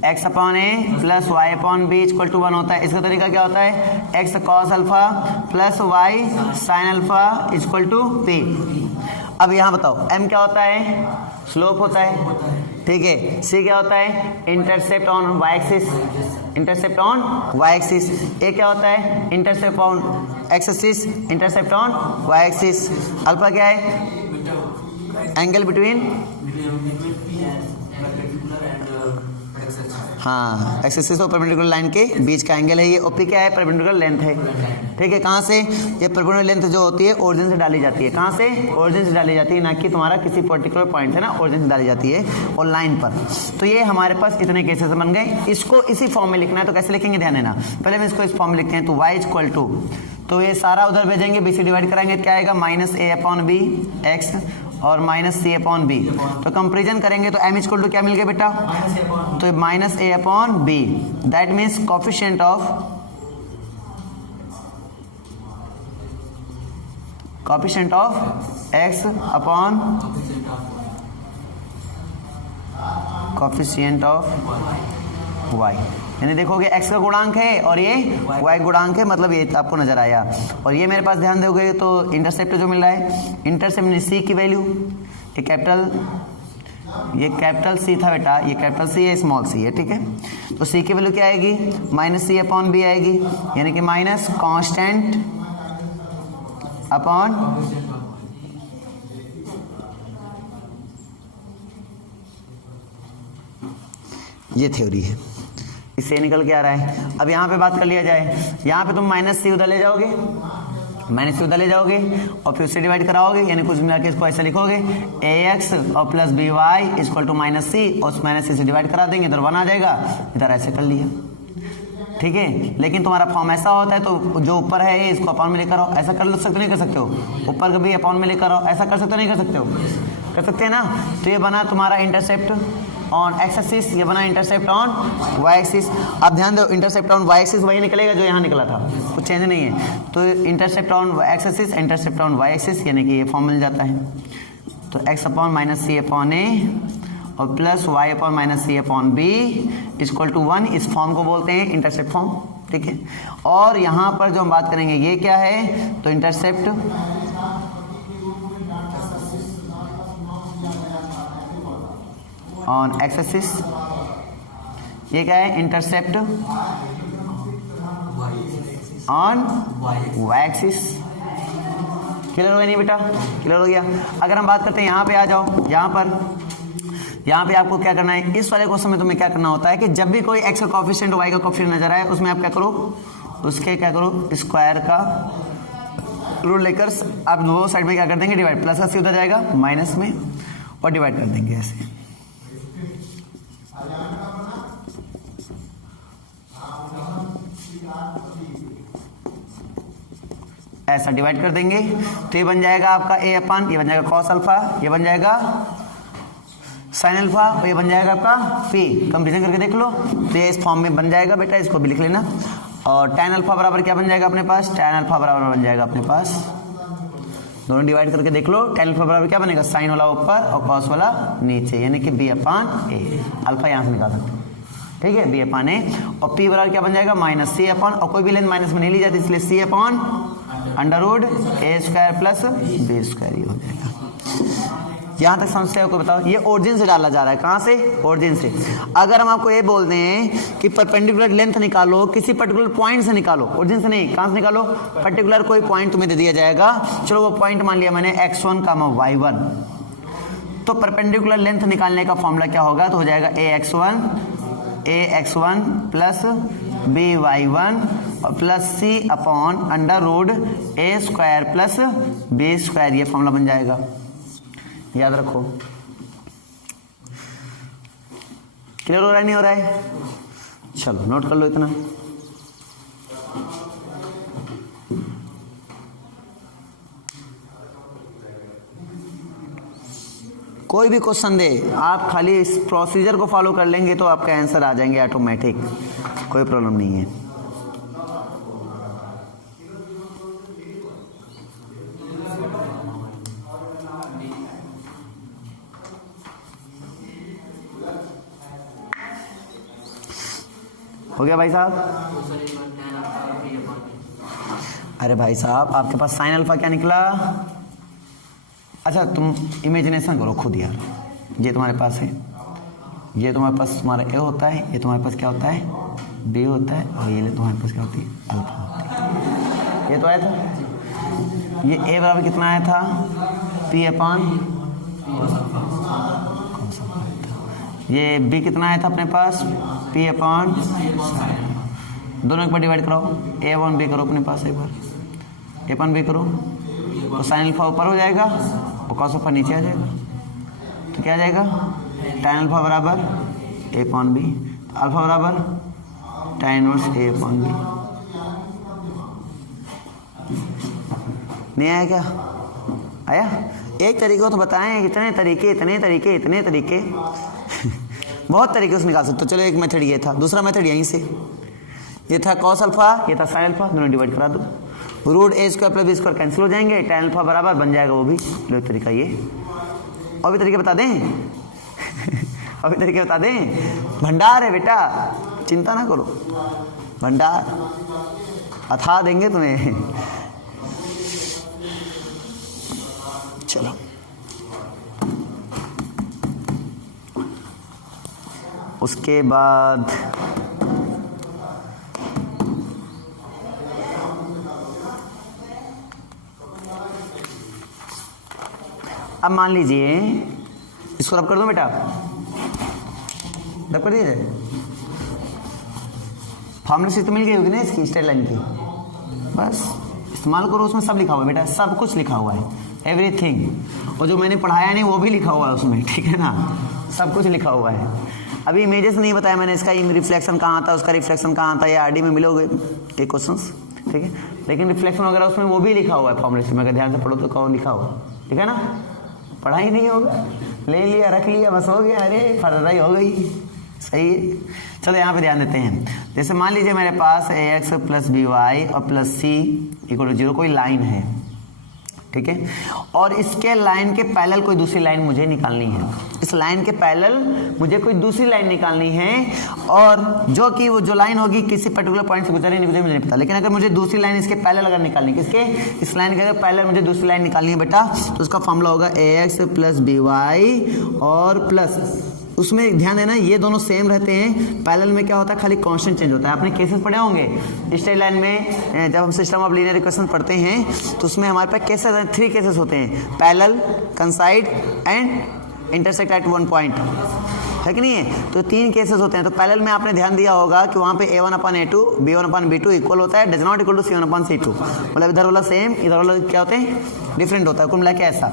x upon a plus y upon b equal to 1 होता है। इसका तरीका क्या होता है, x cos alpha plus y sine alpha equal to p. अब यहाँ बताओ एम क्या होता है, स्लोप होता है, ठीक है। सी क्या होता है, intercept on Y axis, intercept on Y axis. A क्या होता है, intercept on x axis, intercept on Y axis. Alpha क्या है, एंगल बिटवीन, हाँ, एक्स एक्सिस और परपेंडिकुलर लाइन के बीच का एंगल है ये। ओपी क्या है, परपेंडिकुलर लेंथ है, ठीक है। कहाँ से, ये परपेंडिकुलर लेंथ जो होती है ओरिजिन से डाली जाती है। कहाँ से, ओरिजिन से डाली जाती है, ना कि तुम्हारा किसी पर्टिकुलर पॉइंट से ना, ओरिजिन से डाली जाती है और लाइन पर। तो ये हमारे पास इतने केसेस बन गए। इसको इसी फॉर्म में लिखना है, तो कैसे लिखेंगे ध्यान देना। पहले हम इसको इस फॉर्म में लिखते हैं, तो y इक्वल टू, तो ये सारा उधर भेजेंगे, बी से डिवाइड कराएंगे, क्या आएगा, minus a upon B x और माइनस सी अपॉन बी। तो कंपेरिजन करेंगे तो m इक्वल टू क्या मिल गया बेटा, तो minus a upon b, that means coefficient of, coefficient of x upon coefficient of y। यानी देखोगे x का गुणांक है और ये y गुणांक है, मतलब ये आपको नजर आया। और ये मेरे पास ध्यान दोगे तो इंटरसेप्ट जो मिल रहा है, इंटरसेप्ट में c की वैल्यू, ये कैपिटल ये कैपिटल सी था बेटा, ये कैपिटल सी है, स्मॉल सी है, ठीक है। तो सी की वैल्यू क्या आएगी, माइनस सी अपॉन बी आएगी, यानी कि माइनस कांस्टेंट अपॉन ये थ्योरी है, इससे निकल के आ रहा है। अब यहाँ पे बात कर लिया जाए, यहाँ पे तुम माइनस सी उधर ले जाओगे, माइनस सी उधर ले जाओगे और फिर उससे डिवाइड कराओगे, यानी कुछ मिला के इसको ऐसे लिखोगे ए एक्स और plus B Y equal to minus C, और उस माइनस सी से डिवाइड करा देंगे, इधर 1 आ जाएगा, इधर ऐसे कर लिया, ठीक है। लेकिन तुम्हारा फॉर्म ऐसा होता है तो जो ऊपर है इसको अपॉन में लेकर आओ, ऐसा कर सकते नहीं कर सकते हो, ऊपर का भी अपॉन में लेकर आओ, ऐसा कर सकते हो नहीं कर सकते हो, कर सकते हैं ना। तो ये बना तुम्हारा इंटरसेप्ट ऑन एक्स एक्सिस, ये बना इंटरसेप्ट ऑन वाई एक्सिस। अब ध्यान दो, इंटरसेप्ट ऑन वाई एक्सिस वही निकलेगा जो यहाँ निकला था, कुछ चेंज नहीं है। तो intercept on x axis, intercept on Y axis, यानी कि ये फॉर्म मिल जाता है। तो x upon minus c upon a और plus y upon minus c upon b equal to 1, इस फॉर्म को बोलते हैं इंटरसेप्ट फॉर्म, ठीक है। और यहाँ पर जो हम बात करेंगे ये क्या है, तो इंटरसेप्ट ऑन एक्स एक्सिस, ये क्या है, intercept on Y axis. Clear हो गया नहीं बेटा, क्लियर हो गया। अगर हम बात करते हैं यहाँ पे आ जाओ, यहाँ पे आपको क्या करना है, इस वाले क्वेश्चन में तुम्हें क्या करना होता है कि जब भी कोई एक्स का कोएफिशिएंट वाई का कोएफिशिएंट नजर आए, उसमें आप क्या करो, उसके क्या करो, स्क्वायर का रूल लेकर आप दो साइड में क्या कर देंगे, डिवाइड, प्लस का सी उधर जाएगा माइनस में और डिवाइड कर देंगे ऐसे, ऐसा डिवाइड कर देंगे। तो ये बन जाएगा आपका ए अपन, ये बन जाएगा कॉस अल्फा, ये बन जाएगा साइन अल्फा, और ये बन जाएगा आपका पी। कंपेरिजन करके देख लो, तो ये इस फॉर्म में बन जाएगा बेटा, इसको भी लिख लेना। और tan अल्फा बराबर क्या बन जाएगा अपने पास, tan अल्फा बराबर बन जाएगा अपने पास, दोनों डिवाइड करके देख लो, tan अल्फा बराबर क्या बनेगा, साइन वाला ऊपर और कॉस वाला नीचे, यानी कि बी अपान ए, अल्फा यहाँ से निकाल सकते हो, ठीक है, बी अपान ए। और पी बराबर क्या बन जाएगा, माइनस सी अपान, और कोई भी लेंथ माइनस में नहीं ली जाती, इसलिए सी upon under root A square plus B square, ये हो जाएगा। यहाँ तक समस्या को बताओ, ये ओरिजिन से डाला जा रहा है, कहाँ से, ओरिजिन से। अगर हम आपको ये बोल दें कि परपेंडिकुलर लेंथ निकालो, किसी पर्टिकुलर पॉइंट से निकालो, ओरिजिन से नहीं, कहाँ से निकालो, पर्टिकुलर कोई पॉइंट तुम्हें दे दिया जाएगा, चलो वो पॉइंट मान लिया मैंने x1, y1, तो परपेंडिकुलर लेंथ निकालने का फॉर्मूला क्या होगा, तो हो जाएगा A X one plus B Y one plus C upon under root A square plus B square, ये फॉर्मूला बन जाएगा, याद रखो। क्लियर हो रहा है नहीं हो रहा है, चलो नोट कर लो इतना। कोई भी क्वेश्चन दे, आप खाली इस प्रोसीजर को फॉलो कर लेंगे तो आपका आंसर आ जाएंगे ऑटोमेटिक, कोई प्रॉब्लम नहीं है। हो गया भाई साहब? अरे भाई साहब, आपके पास साइन अल्फा क्या निकला? अच्छा तुम इमेजिनेशन करो खुद यार, ये तुम्हारे पास है, ये तुम्हारे पास तुम्हारा ए होता है, ये तुम्हारे पास क्या होता है, बी होता है, और ये तुम्हारे पास क्या होती है, अल्फा होती है। ये तो आया था, ये ए बराबर कितना आया था, पी अपान, ये बी कितना आया था अपने पास, पी अपान, दोनों एक बार डिवाइड कराओ, ए अपान बी करो अपने पास, एक बार ए अपान बी करो, तो साइन अल्फा ऊपर हो जाएगा और कॉस अल्फा नीचे आ जाएगा, तो क्या आ जाएगा, tan अल्फा बराबर ए अपॉन बी, अल्फा बराबर tan इनवर्स ए अपॉन बी। नहीं आया क्या? आया? एक तरीके को तो बताएं, इतने तरीके बहुत तरीके से निकाल सकते हो। चलो एक मेथड ये था, दूसरा मेथड यहीं से, ये था कॉस अल्फा, ये था साइन अल्फा, दोनों डिवाइड करा दो, root A square plus B square cancel हो जाएंगे, tan अल्फा बराबर बन जाएगा वो भी। लो तरीका ये, और भी तरीके बता दें और भी तरीके बता दें, भंडार है बेटा, चिंता ना करो, भंडार अथा देंगे तुम्हें। चलो उसके बाद अब मान लीजिए इसको रब कर दो बेटा, रब कर दीजिए। फॉर्मूला शीट तो मिल गई होगी ना इसकी स्ट्रेट लाइन की, बस इस्तेमाल करो, उसमें सब लिखा हुआ है बेटा, सब कुछ लिखा हुआ है, एवरीथिंग। और जो मैंने पढ़ाया नहीं वो भी लिखा हुआ है उसमें, ठीक है ना, सब कुछ लिखा हुआ है। अभी इमेजेस नहीं बताया मैंने, इसका रिफ्लेक्शन कहाँ था, उसका रिफ्लेक्शन कहाँ था, ये आरडी में मिलोगे ये क्वेश्चंस, ठीक है। लेकिन रिफ्लेक्शन वगैरह उसमें वो भी लिखा हुआ है फॉर्मूला शीट में, अगर ध्यान से पढ़ो तो कौन लिखा हुआ, ठीक है ना। पढ़ाई नहीं होगा, ले लिया रख लिया बस हो गया, अरे फर्राई हो गई, सही है। चलो यहाँ पे ध्यान देते हैं। जैसे मान लीजिए मेरे पास ax प्लस बी वाई और प्लस सी इक्वल टू 0 कोई लाइन है, ठीक है, और इसके लाइन के पैरेलल कोई दूसरी लाइन मुझे निकालनी है। इस लाइन के पैरेलल मुझे कोई दूसरी लाइन निकालनी है, और जो कि वो जो लाइन होगी किसी पर्टिकुलर पॉइंट से गुजरे नहीं गुजरे मुझे नहीं पता, लेकिन अगर मुझे दूसरी लाइन इसके पैरेलल अगर निकालनी है, किसके, इस लाइन के अगर पैरेलल मुझे दूसरी लाइन निकालनी है बेटा, तो उसका फॉर्मूला होगा ax प्लस बी वाई और प्लस, उसमें ध्यान देना ये दोनों सेम रहते हैं। पैरेलल में क्या होता है, खाली कांस्टेंट चेंज होता है। आपने केसेस पढ़े होंगे स्ट्रेट लाइन में, जब हम सिस्टम ऑफ लीनियर इक्वेशन पढ़ते हैं तो उसमें हमारे पास केसेस 3 केसेस होते हैं, parallel, कंसाइड and intersect at one point, है कि नहीं है। तो 3 केसेस होते हैं। तो पैरेलल में आपने ध्यान दिया होगा कि वहाँ पे a1/a2 b1/b2 इक्वल होता है, does not equal to c1/c2, मतलब इधर वाला सेम इधर वाला क्या होते हैं, डिफरेंट होता है, कुल मिला के ऐसा।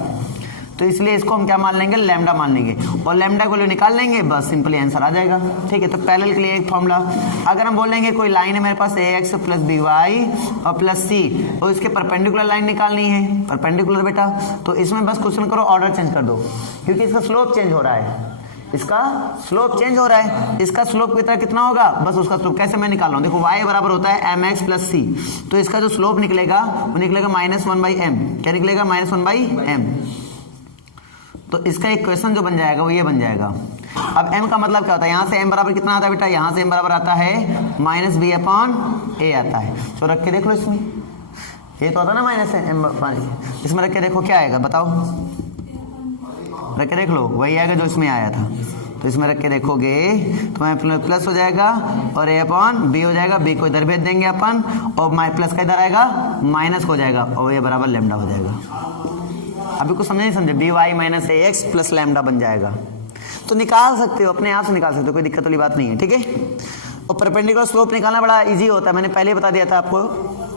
तो इसलिए इसको हम क्या मान लेंगे, लैम्डा मान लेंगे, और लैम्डा को निकाल लेंगे, बस सिंपली आंसर आ जाएगा, ठीक है। तो पैरेलल के लिए एक फॉर्मूला, अगर हम बोलेंगे कोई लाइन है मेरे पास ax प्लस बी वाई और प्लस सी, तो इसके परपेंडिकुलर लाइन निकालनी है, परपेंडिकुलर बेटा, तो इसमें बस क्वेश्चन करो, ऑर्डर चेंज कर दो, क्योंकि इसका स्लोप चेंज हो रहा है, इसका स्लोप चेंज हो रहा है। इसका स्लोप की तरह कितना होगा, बस उसका स्लोप कैसे मैं निकाल रहा हूँ, देखो y बराबर होता है mx प्लस सी, तो इसका जो स्लोप निकलेगा वो निकलेगा -1/m, क्या निकलेगा, -1/m। तो इसका एक क्वेश्चन जो बन जाएगा वो ये बन जाएगा। अब m का मतलब क्या होता है, यहाँ से m बराबर कितना आता है बेटा, यहाँ से m बराबर आता है -b/a आता है। तो रख के देख लो, इसमें ये तो आता ना माइनस है m, इसमें रख के देखो क्या आएगा, बताओ, रख के देख लो, वही आएगा जो इसमें आया था। तो इसमें रख के देखोगे तो प्लस हो जाएगा और a/b हो जाएगा, b को इधर भेज देंगे अपन, और प्लस का इधर आएगा माइनस हो जाएगा, और ये बराबर लैम्डा हो जाएगा। अभी कुछ समझे नहीं समझे, b y minus ax plus lambda बन जाएगा। तो निकाल सकते हो, अपने आप से निकाल सकते हो, कोई दिक्कत वाली बात नहीं है, ठीक है। और परपेंडिकुलर स्लोप निकालना बड़ा इजी होता है, मैंने पहले ही बता दिया था आपको,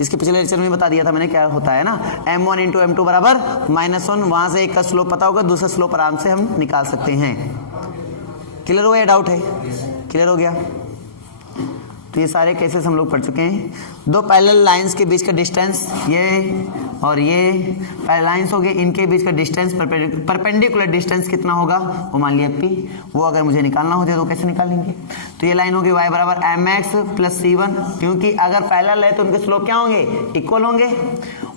इसके पिछले लेक्चर में बता दिया था मैंने क्या होता है ना, m1 इंटू m2 बराबर -1, वहां से एक का स्लोप पता होगा, दूसरा स्लोप आराम से हम निकाल सकते हैं। क्लियर हो गया, डाउट है, क्लियर हो गया। तो ये सारे केसेस हम लोग पढ़ चुके हैं। 2 पैरेलल लाइंस के बीच का डिस्टेंस, ये और ये लाइंस हो गए, इनके बीच का डिस्टेंस, परपेंडिकुलर डिस्टेंस कितना होगा, वो मान लिया p, वो अगर मुझे निकालना हो जाए तो कैसे निकालेंगे। तो ये लाइन होगी y बराबर mx प्लस c1, क्योंकि अगर पैरेलल है तो उनके स्लोप क्या होंगे, इक्वल होंगे।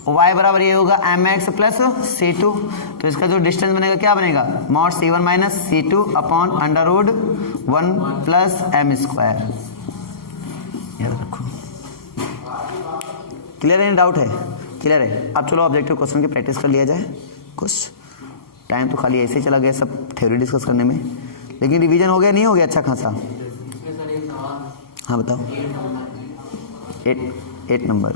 y बराबर ये होगा mx प्लस c2, तो इसका जो डिस्टेंस बनेगा क्या बनेगा, mod c1 minus c2 upon √1 plus m²। याद रखो, क्लियर है, डाउट है, क्लियर है। अब चलो ऑब्जेक्टिव क्वेश्चन की प्रैक्टिस कर लिया जाए। कुछ टाइम तो खाली ऐसे ही चला गया सब थ्योरी डिस्कस करने में, लेकिन रिवीजन हो गया नहीं हो गया अच्छा खासा। हाँ बताओ, 8 नंबर।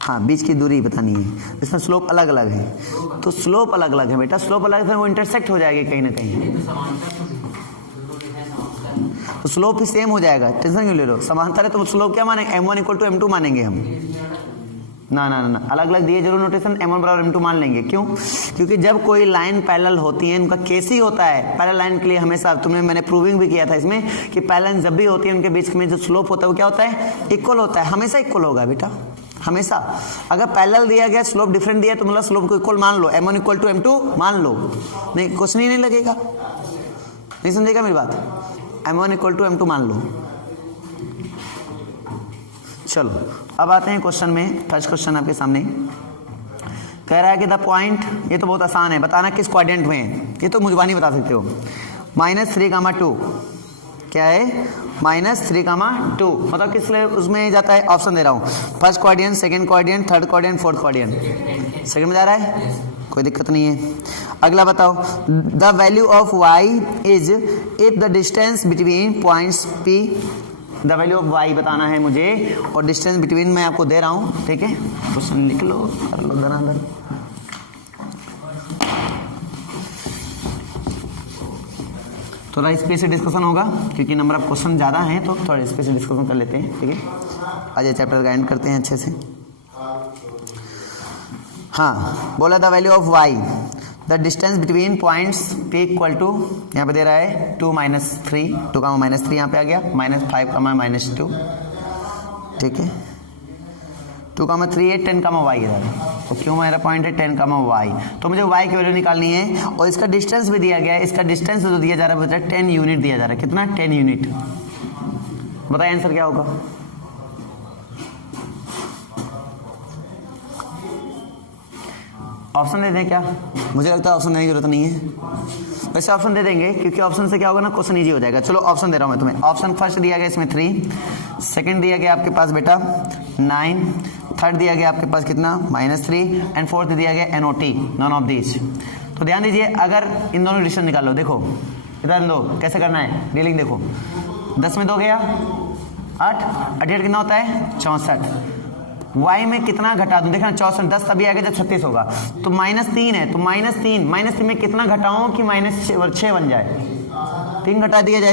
हाँ, बीच की दूरी बतानी है, इसमें स्लोप अलग अलग है, तो स्लोप अलग अलग है बेटा, स्लोप अलग है, वो इंटरसेक्ट हो जाएगी कहीं ना कहीं, तो स्लोप ही सेम हो जाएगा, टेंशन क्यों ले रहे हो। समांतर है तो स्लोप क्या मानेंगे, m1 इक्वल टू m2 मानेंगे हम, ना ना ना, अलग अलग दिए जरूर नोटेशन, m1 बराबर m2 मान लेंगे। क्यों, क्योंकि जब कोई लाइन पैरेलल होती है उनका केस ही होता है पैरेलल लाइन के लिए हमेशा, तुमने मैंने प्रूविंग भी किया था इसमें कि पैरेलल लाइन जब भी होती है उनके बीच में जो स्लोप होता है वो क्या होता है, इक्वल होता है, हमेशा इक्वल होगा बेटा, हमेशा। अगर पैरेलल दिया गया स्लोप डिफरेंट दिया तो मतलब स्लोप को इक्वल मान लो, m1 इक्वल टू m2 मान लो, नहीं कुछ नहीं लगेगा, नहीं समझेगा मेरी बात, m1 इक्वल टू m2 मान लो। चलो अब आते हैं क्वेश्चन में। फर्स्ट क्वेश्चन आपके सामने कह रहा है कि द पॉइंट, ये तो बहुत आसान है, बताना किस क्वाड्रेंट में है, ये तो मुझबानी बता सकते हो। -3,2 क्या है, -3,2 मतलब किस उसमें जाता है, ऑप्शन दे रहा हूँ, first quadrant, second quadrant, third quadrant, fourth quadrant. Second में जा रहा है, कोई दिक्कत नहीं है। अगला बताओ, the value of y is if the distance between points P, the value of y बताना है मुझे और डिस्टेंस बिटवीन मैं आपको दे रहा हूँ, ठीक है। क्वेश्चन लिख लो, कर लो धनाधन। थोड़ा स्पेस से डिस्कशन होगा क्योंकि नंबर ऑफ क्वेश्चन ज़्यादा हैं, तो थोड़ा स्पेस से डिस्कशन कर लेते हैं, ठीक है। आज ये चैप्टर का एंड करते हैं अच्छे से। हाँ, बोला the value of y, the distance between points p equal to, यहाँ पे दे रहा है 2 - 3, 2 -3 यहाँ पे आ गया, -5 -2, ठीक है। 2 3 है, 10 y इधर, तो क्यों मेरा पॉइंट है 10 y, तो मुझे y की वैल्यू निकालनी है और इसका डिस्टेंस भी दिया गया है। इसका डिस्टेंस जो दिया जा रहा है 10 यूनिट दिया जा रहा है। कितना? 10 यूनिट। बताइए आंसर क्या होगा? ऑप्शन दे दें क्या? मुझे लगता है ऑप्शन देने की जरूरत नहीं है, वैसे ऑप्शन दे देंगे क्योंकि ऑप्शन से क्या होगा ना, क्वेश्चन इजी हो जाएगा। चलो ऑप्शन दे रहा हूं मैं तुम्हें। ऑप्शन फर्स्ट दिया गया इसमें 3, सेकंड दिया गया आपके पास बेटा 9, थर्ड दिया गया आपके पास कितना -3 एंड फोर्थ दिया गया NOT, नॉन ऑफ दिस। तो ध्यान दीजिए, अगर इन दोनों डिस्टेंस निकाल लो, देखो इधर दो, कैसे करना है डीलिंग, देखो 10 में 2 गया 8, 8 कितना होता है 64। y में कितना घटा दूं, देखना 64, 10 तभी आएगा जब 36 होगा, तो -3 है, तो -3 में कितना घटाऊं कि -6 बन जाए, 3 घटा दिया जाए,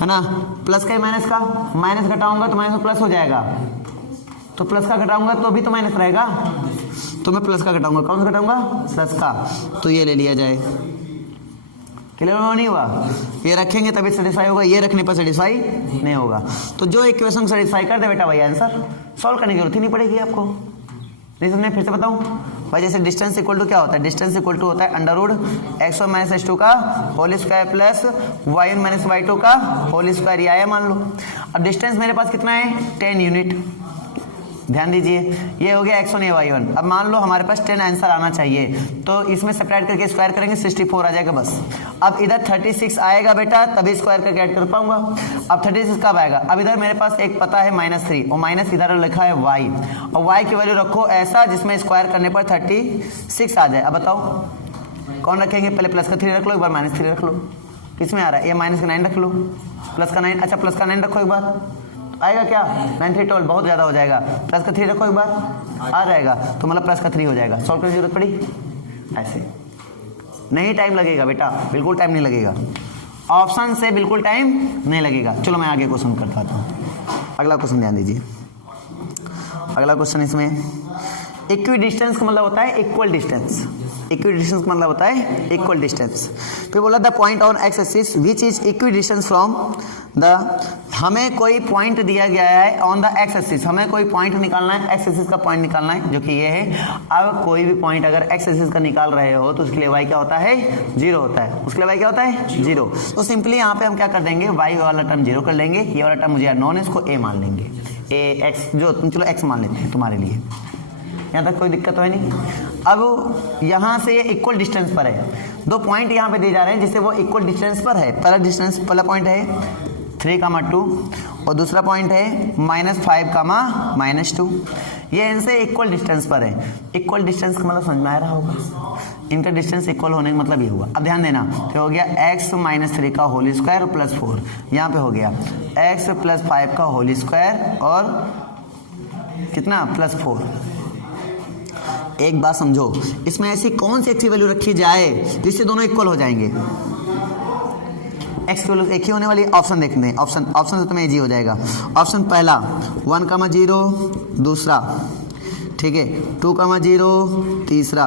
है ना। प्लस का माइनस का, माइनस घटाऊंगा तो माइनस प्लस हो जाएगा, तो प्लस का घटाऊंगा तो भी तो माइनस रहेगा, तो मैं प्लस का घटाऊंगा। कौन सा घटाऊंगा? प्लस का, तो ये ले लिया जाए। क्लियर नहीं हुआ? ये रखेंगे तभी सेटिस्फाई होगा, ये रखने पर सेटिस्फाई नहीं होगा। तो जो इक्वेशन सेटिस्फाई कर दे बेटा भाई, आंसर सॉल्व करने की जरूरत ही नहीं पड़ेगी आपको। नहीं समझे? फिर से बताऊं भाई, जैसे डिस्टेंस इक्वल टू क्या होता है, डिस्टेंस इक्वल टू होता है √x1 - x2 का whole square plus y1 - y2 का होल स्क्वायर, ये आया मान लो। अब डिस्टेंस मेरे पास कितना है 10 यूनिट, ध्यान दीजिए, ये हो गया x1 ये y1। अब मान लो हमारे पास 10 आंसर आना चाहिए, तो इसमें सब्ट्रैक्ट करके स्क्वायर करेंगे 64 आ जाएगा बस। अब इधर 36 आएगा बेटा, तभी स्क्वायर करके ऐड कर पाऊंगा। अब 36 कब आएगा? अब इधर मेरे पास एक पता है -3 और माइनस इधर लिखा है y, और y की वैल्यू रखो ऐसा जिसमें स्क्वायर करने पर 36 आ जाए। अब बताओ कौन रखेंगे? पहले प्लस का 3 रख लो, एक बार -3 रख लो। किसमें आ रहा है? ये -9 रख लो, प्लस का 9, अच्छा प्लस का 9 रखो एक बार, आएगा क्या? 9 3 12, बहुत ज्यादा हो जाएगा। प्लस का 3 रखो एक बार, आ जाएगा, तो मतलब प्लस का 3 हो जाएगा। सॉल्व करने की जरूरत पड़ी? ऐसे नहीं, टाइम लगेगा बेटा, बिल्कुल टाइम नहीं लगेगा, ऑप्शन से बिल्कुल टाइम नहीं लगेगा। चलो मैं आगे क्वेश्चन करता हूँ। अगला क्वेश्चन ध्यान दीजिए, अगला क्वेश्चन इसमें इक्वी डिस्टेंस का मतलब होता है इक्वल डिस्टेंस। इक्वी डिस्टेंस का मतलब होता है इक्वल डिस्टेंस। फिर बोला the point on x axis which is equi distance from the, हमें कोई पॉइंट दिया गया है ऑन द एक्स एक्सिस, हमें कोई पॉइंट निकालना है, एक्स एक्सिस का पॉइंट निकालना है जो कि ये है। अब कोई भी पॉइंट अगर एक्स एक्सिस का निकाल रहे हो तो उसके लिए y क्या होता है? 0 होता है। उसके लिए y क्या होता है? 0। तो सिंपली यहाँ पे हम क्या कर देंगे, y वाला टर्म 0 कर लेंगे, ये वाला टर्म मुझे नॉन है, इसको a मान लेंगे, a x, जो चलो x मान लेते हैं तुम्हारे लिए, यहाँ तक कोई दिक्कत तो है नहीं। अब यहाँ से ये इक्वल डिस्टेंस पर है, 2 पॉइंट यहाँ पे दिए जा रहे हैं जिससे वो इक्वल डिस्टेंस पर है। पहला पॉइंट है 3,2 और दूसरा पॉइंट है -5,-2। ये इनसे इक्वल डिस्टेंस पर है। इक्वल डिस्टेंस का मतलब समझ में आ रहा होगा, इनका डिस्टेंस इक्वल होने का मतलब ये हुआ। अब ध्यान देना, तो हो गया x - 3 का होल स्क्वायर प्लस 4, यहाँ पे हो गया x + 5 का होल स्क्वायर और कितना +4। एक बात समझो, इसमें ऐसी कौन सी एक्स वैल्यू रखी जाए जिससे दोनों इक्वल हो जाएंगे? एक्स की वैल्यू एक ही होने वाली है। ऑप्शन देखते हैं, ऑप्शन से तुम्हें इजी हो जाएगा। ऑप्शन पहला 1,0, दूसरा ठीक है 2,0, तीसरा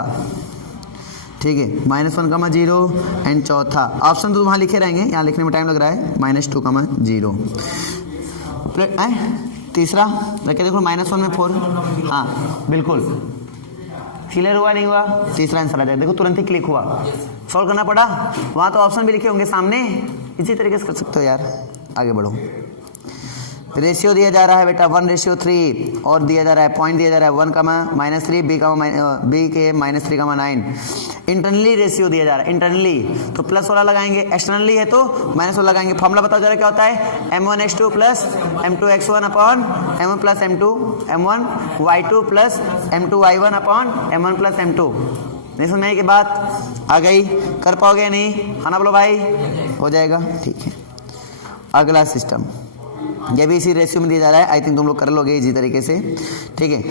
ठीक है -1,0 एंड चौथा। ऑप्शन तो वहाँ लिखे रहेंगे, यहाँ लिखने में टाइम लग रहा है, -2,0 तीसरा रखे देखो -1 में 4, हाँ बिल्कुल क्लियर हुआ नहीं हुआ? तीसरा आंसर आ जाएगा, देखो तुरंत ही क्लिक हुआ। सॉल्व करना पड़ा, वहाँ तो ऑप्शन भी लिखे होंगे सामने, इसी तरीके से कर सकते हो यार। आगे बढ़ो, रेशियो दिया जा रहा है बेटा 1:3 और दिया जा रहा है पॉइंट दिया जा रहा है 1,-3 बी के -3,9। इंटरनली रेशियो दिया जा रहा है इंटरनली, तो प्लस वाला लगाएंगे, एक्सटर्नली है तो माइनस वाला लगाएंगे। फॉर्मूला बताओ जरा क्या होता है, m1x2 plus m2x1 upon m1 plus m2 m1y2 plus m2y1 upon m1 plus m2। नहीं समझने की बात आ गई, कर पाओगे नहीं, खाना बोलो भाई, हो जाएगा, ठीक है। अगला सिस्टम ये भी इसी रेशियो में दिया जा रहा है, आई थिंक तुम लोग कर लोगे इसी तरीके से, ठीक है।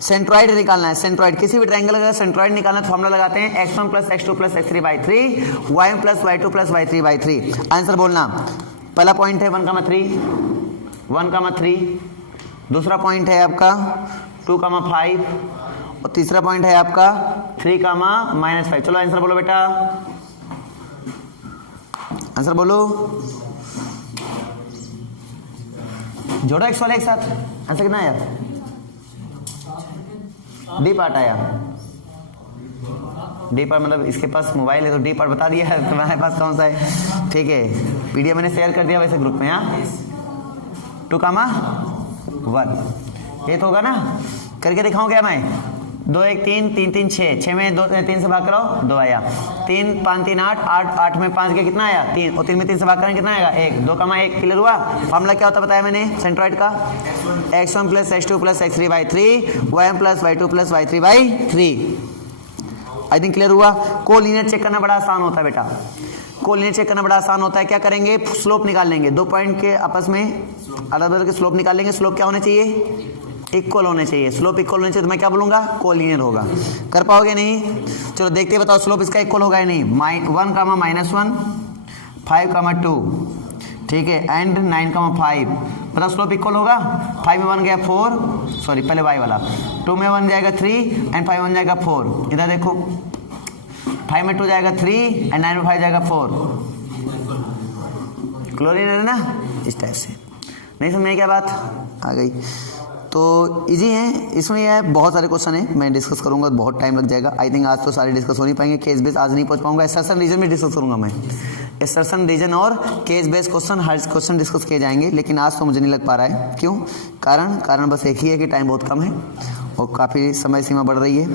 सेंट्रॉइड निकालना है, सेंट्रॉइड किसी भी ट्रायंगल का सेंट्रॉइड निकालना है तो फॉर्मूला लगाते हैं x1 plus x2 plus x3/3 y1 plus y2 plus y3/3। Answer बोलना, पहला पॉइंट है 1,3 दूसरा पॉइंट है आपका 2,5 और तीसरा पॉइंट है आपका 3,-5। चलो आंसर बोलो बेटा, आंसर बोलो, जोड़ो एक्स वाले एक साथ। आंसर कितना आया, डी पार्ट आया। डी पार्ट मतलब इसके पास मोबाइल है तो डी पार्ट बता दिया है, तुम्हारे पास कौन सा है, ठीक है। पीडीएफ मैंने शेयर कर दिया वैसे ग्रुप में, हाँ 2,1 ये तो होगा ना, करके दिखाऊं क्या मैं, 2 1 3 3 3 6 में 2 3 से भाग करो 2 आया, 3 5 3 8 8 में 5 के कितना आया 3 और 3 में 3 से भाग करें कितना आएगा 1, 2,1 क्लियर हुआ। फॉर्मूला क्या होता बताया मैंने सेंट्रॉइड का, x1 plus x2 plus x3/3 y1 plus y2 plus y3/3। I think clear हुआ। कोलिनियर चेक करना बड़ा आसान होता है बेटा, कोलिनियर चेक करना बड़ा आसान होता है। क्या करेंगे, स्लोप निकाल लेंगे, दो पॉइंट के आपस में अलग अलग के स्लोप निकाल लेंगे। स्लोप क्या होने चाहिए, इक्वल होने चाहिए। स्लोप इक्वल होने चाहिए तो मैं क्या बोलूंगा, कोलिनियर होगा। कर पाओगे नहीं, चलो देखते बताओ स्लोप इसका इक्वल होगा या नहीं। 1,-1 5,2 ठीक है एंड 9,5 बताओ स्लोप इक्वल होगा। 5 में 1 गया 4, सॉरी पहले y वाला, 2 में 1 जाएगा 3 एंड 5 1 जाएगा 4। इधर देखो 5 में 2 जाएगा 3 एंड 9 में 5 जाएगा 4। क्लोरिन है ना, इस टाइप से। नहीं समझ में क्या बात आ गई, तो इजी है। इसमें यह है बहुत सारे क्वेश्चन है, मैं डिस्कस करूंगा तो बहुत टाइम लग जाएगा। आई थिंक आज तो सारे डिस्कस हो नहीं पाएंगे, केस बेस आज नहीं पहुंच पाऊंगा। असर्शन रीजन में डिस्कस करूंगा मैं, असर्शन रीजन और केस बेस क्वेश्चन हर क्वेश्चन डिस्कस किए जाएंगे, लेकिन आज तो मुझे नहीं लग पा रहा है। क्यों, कारण बस एक ही है कि टाइम बहुत कम है और काफ़ी समय सीमा बढ़ रही है।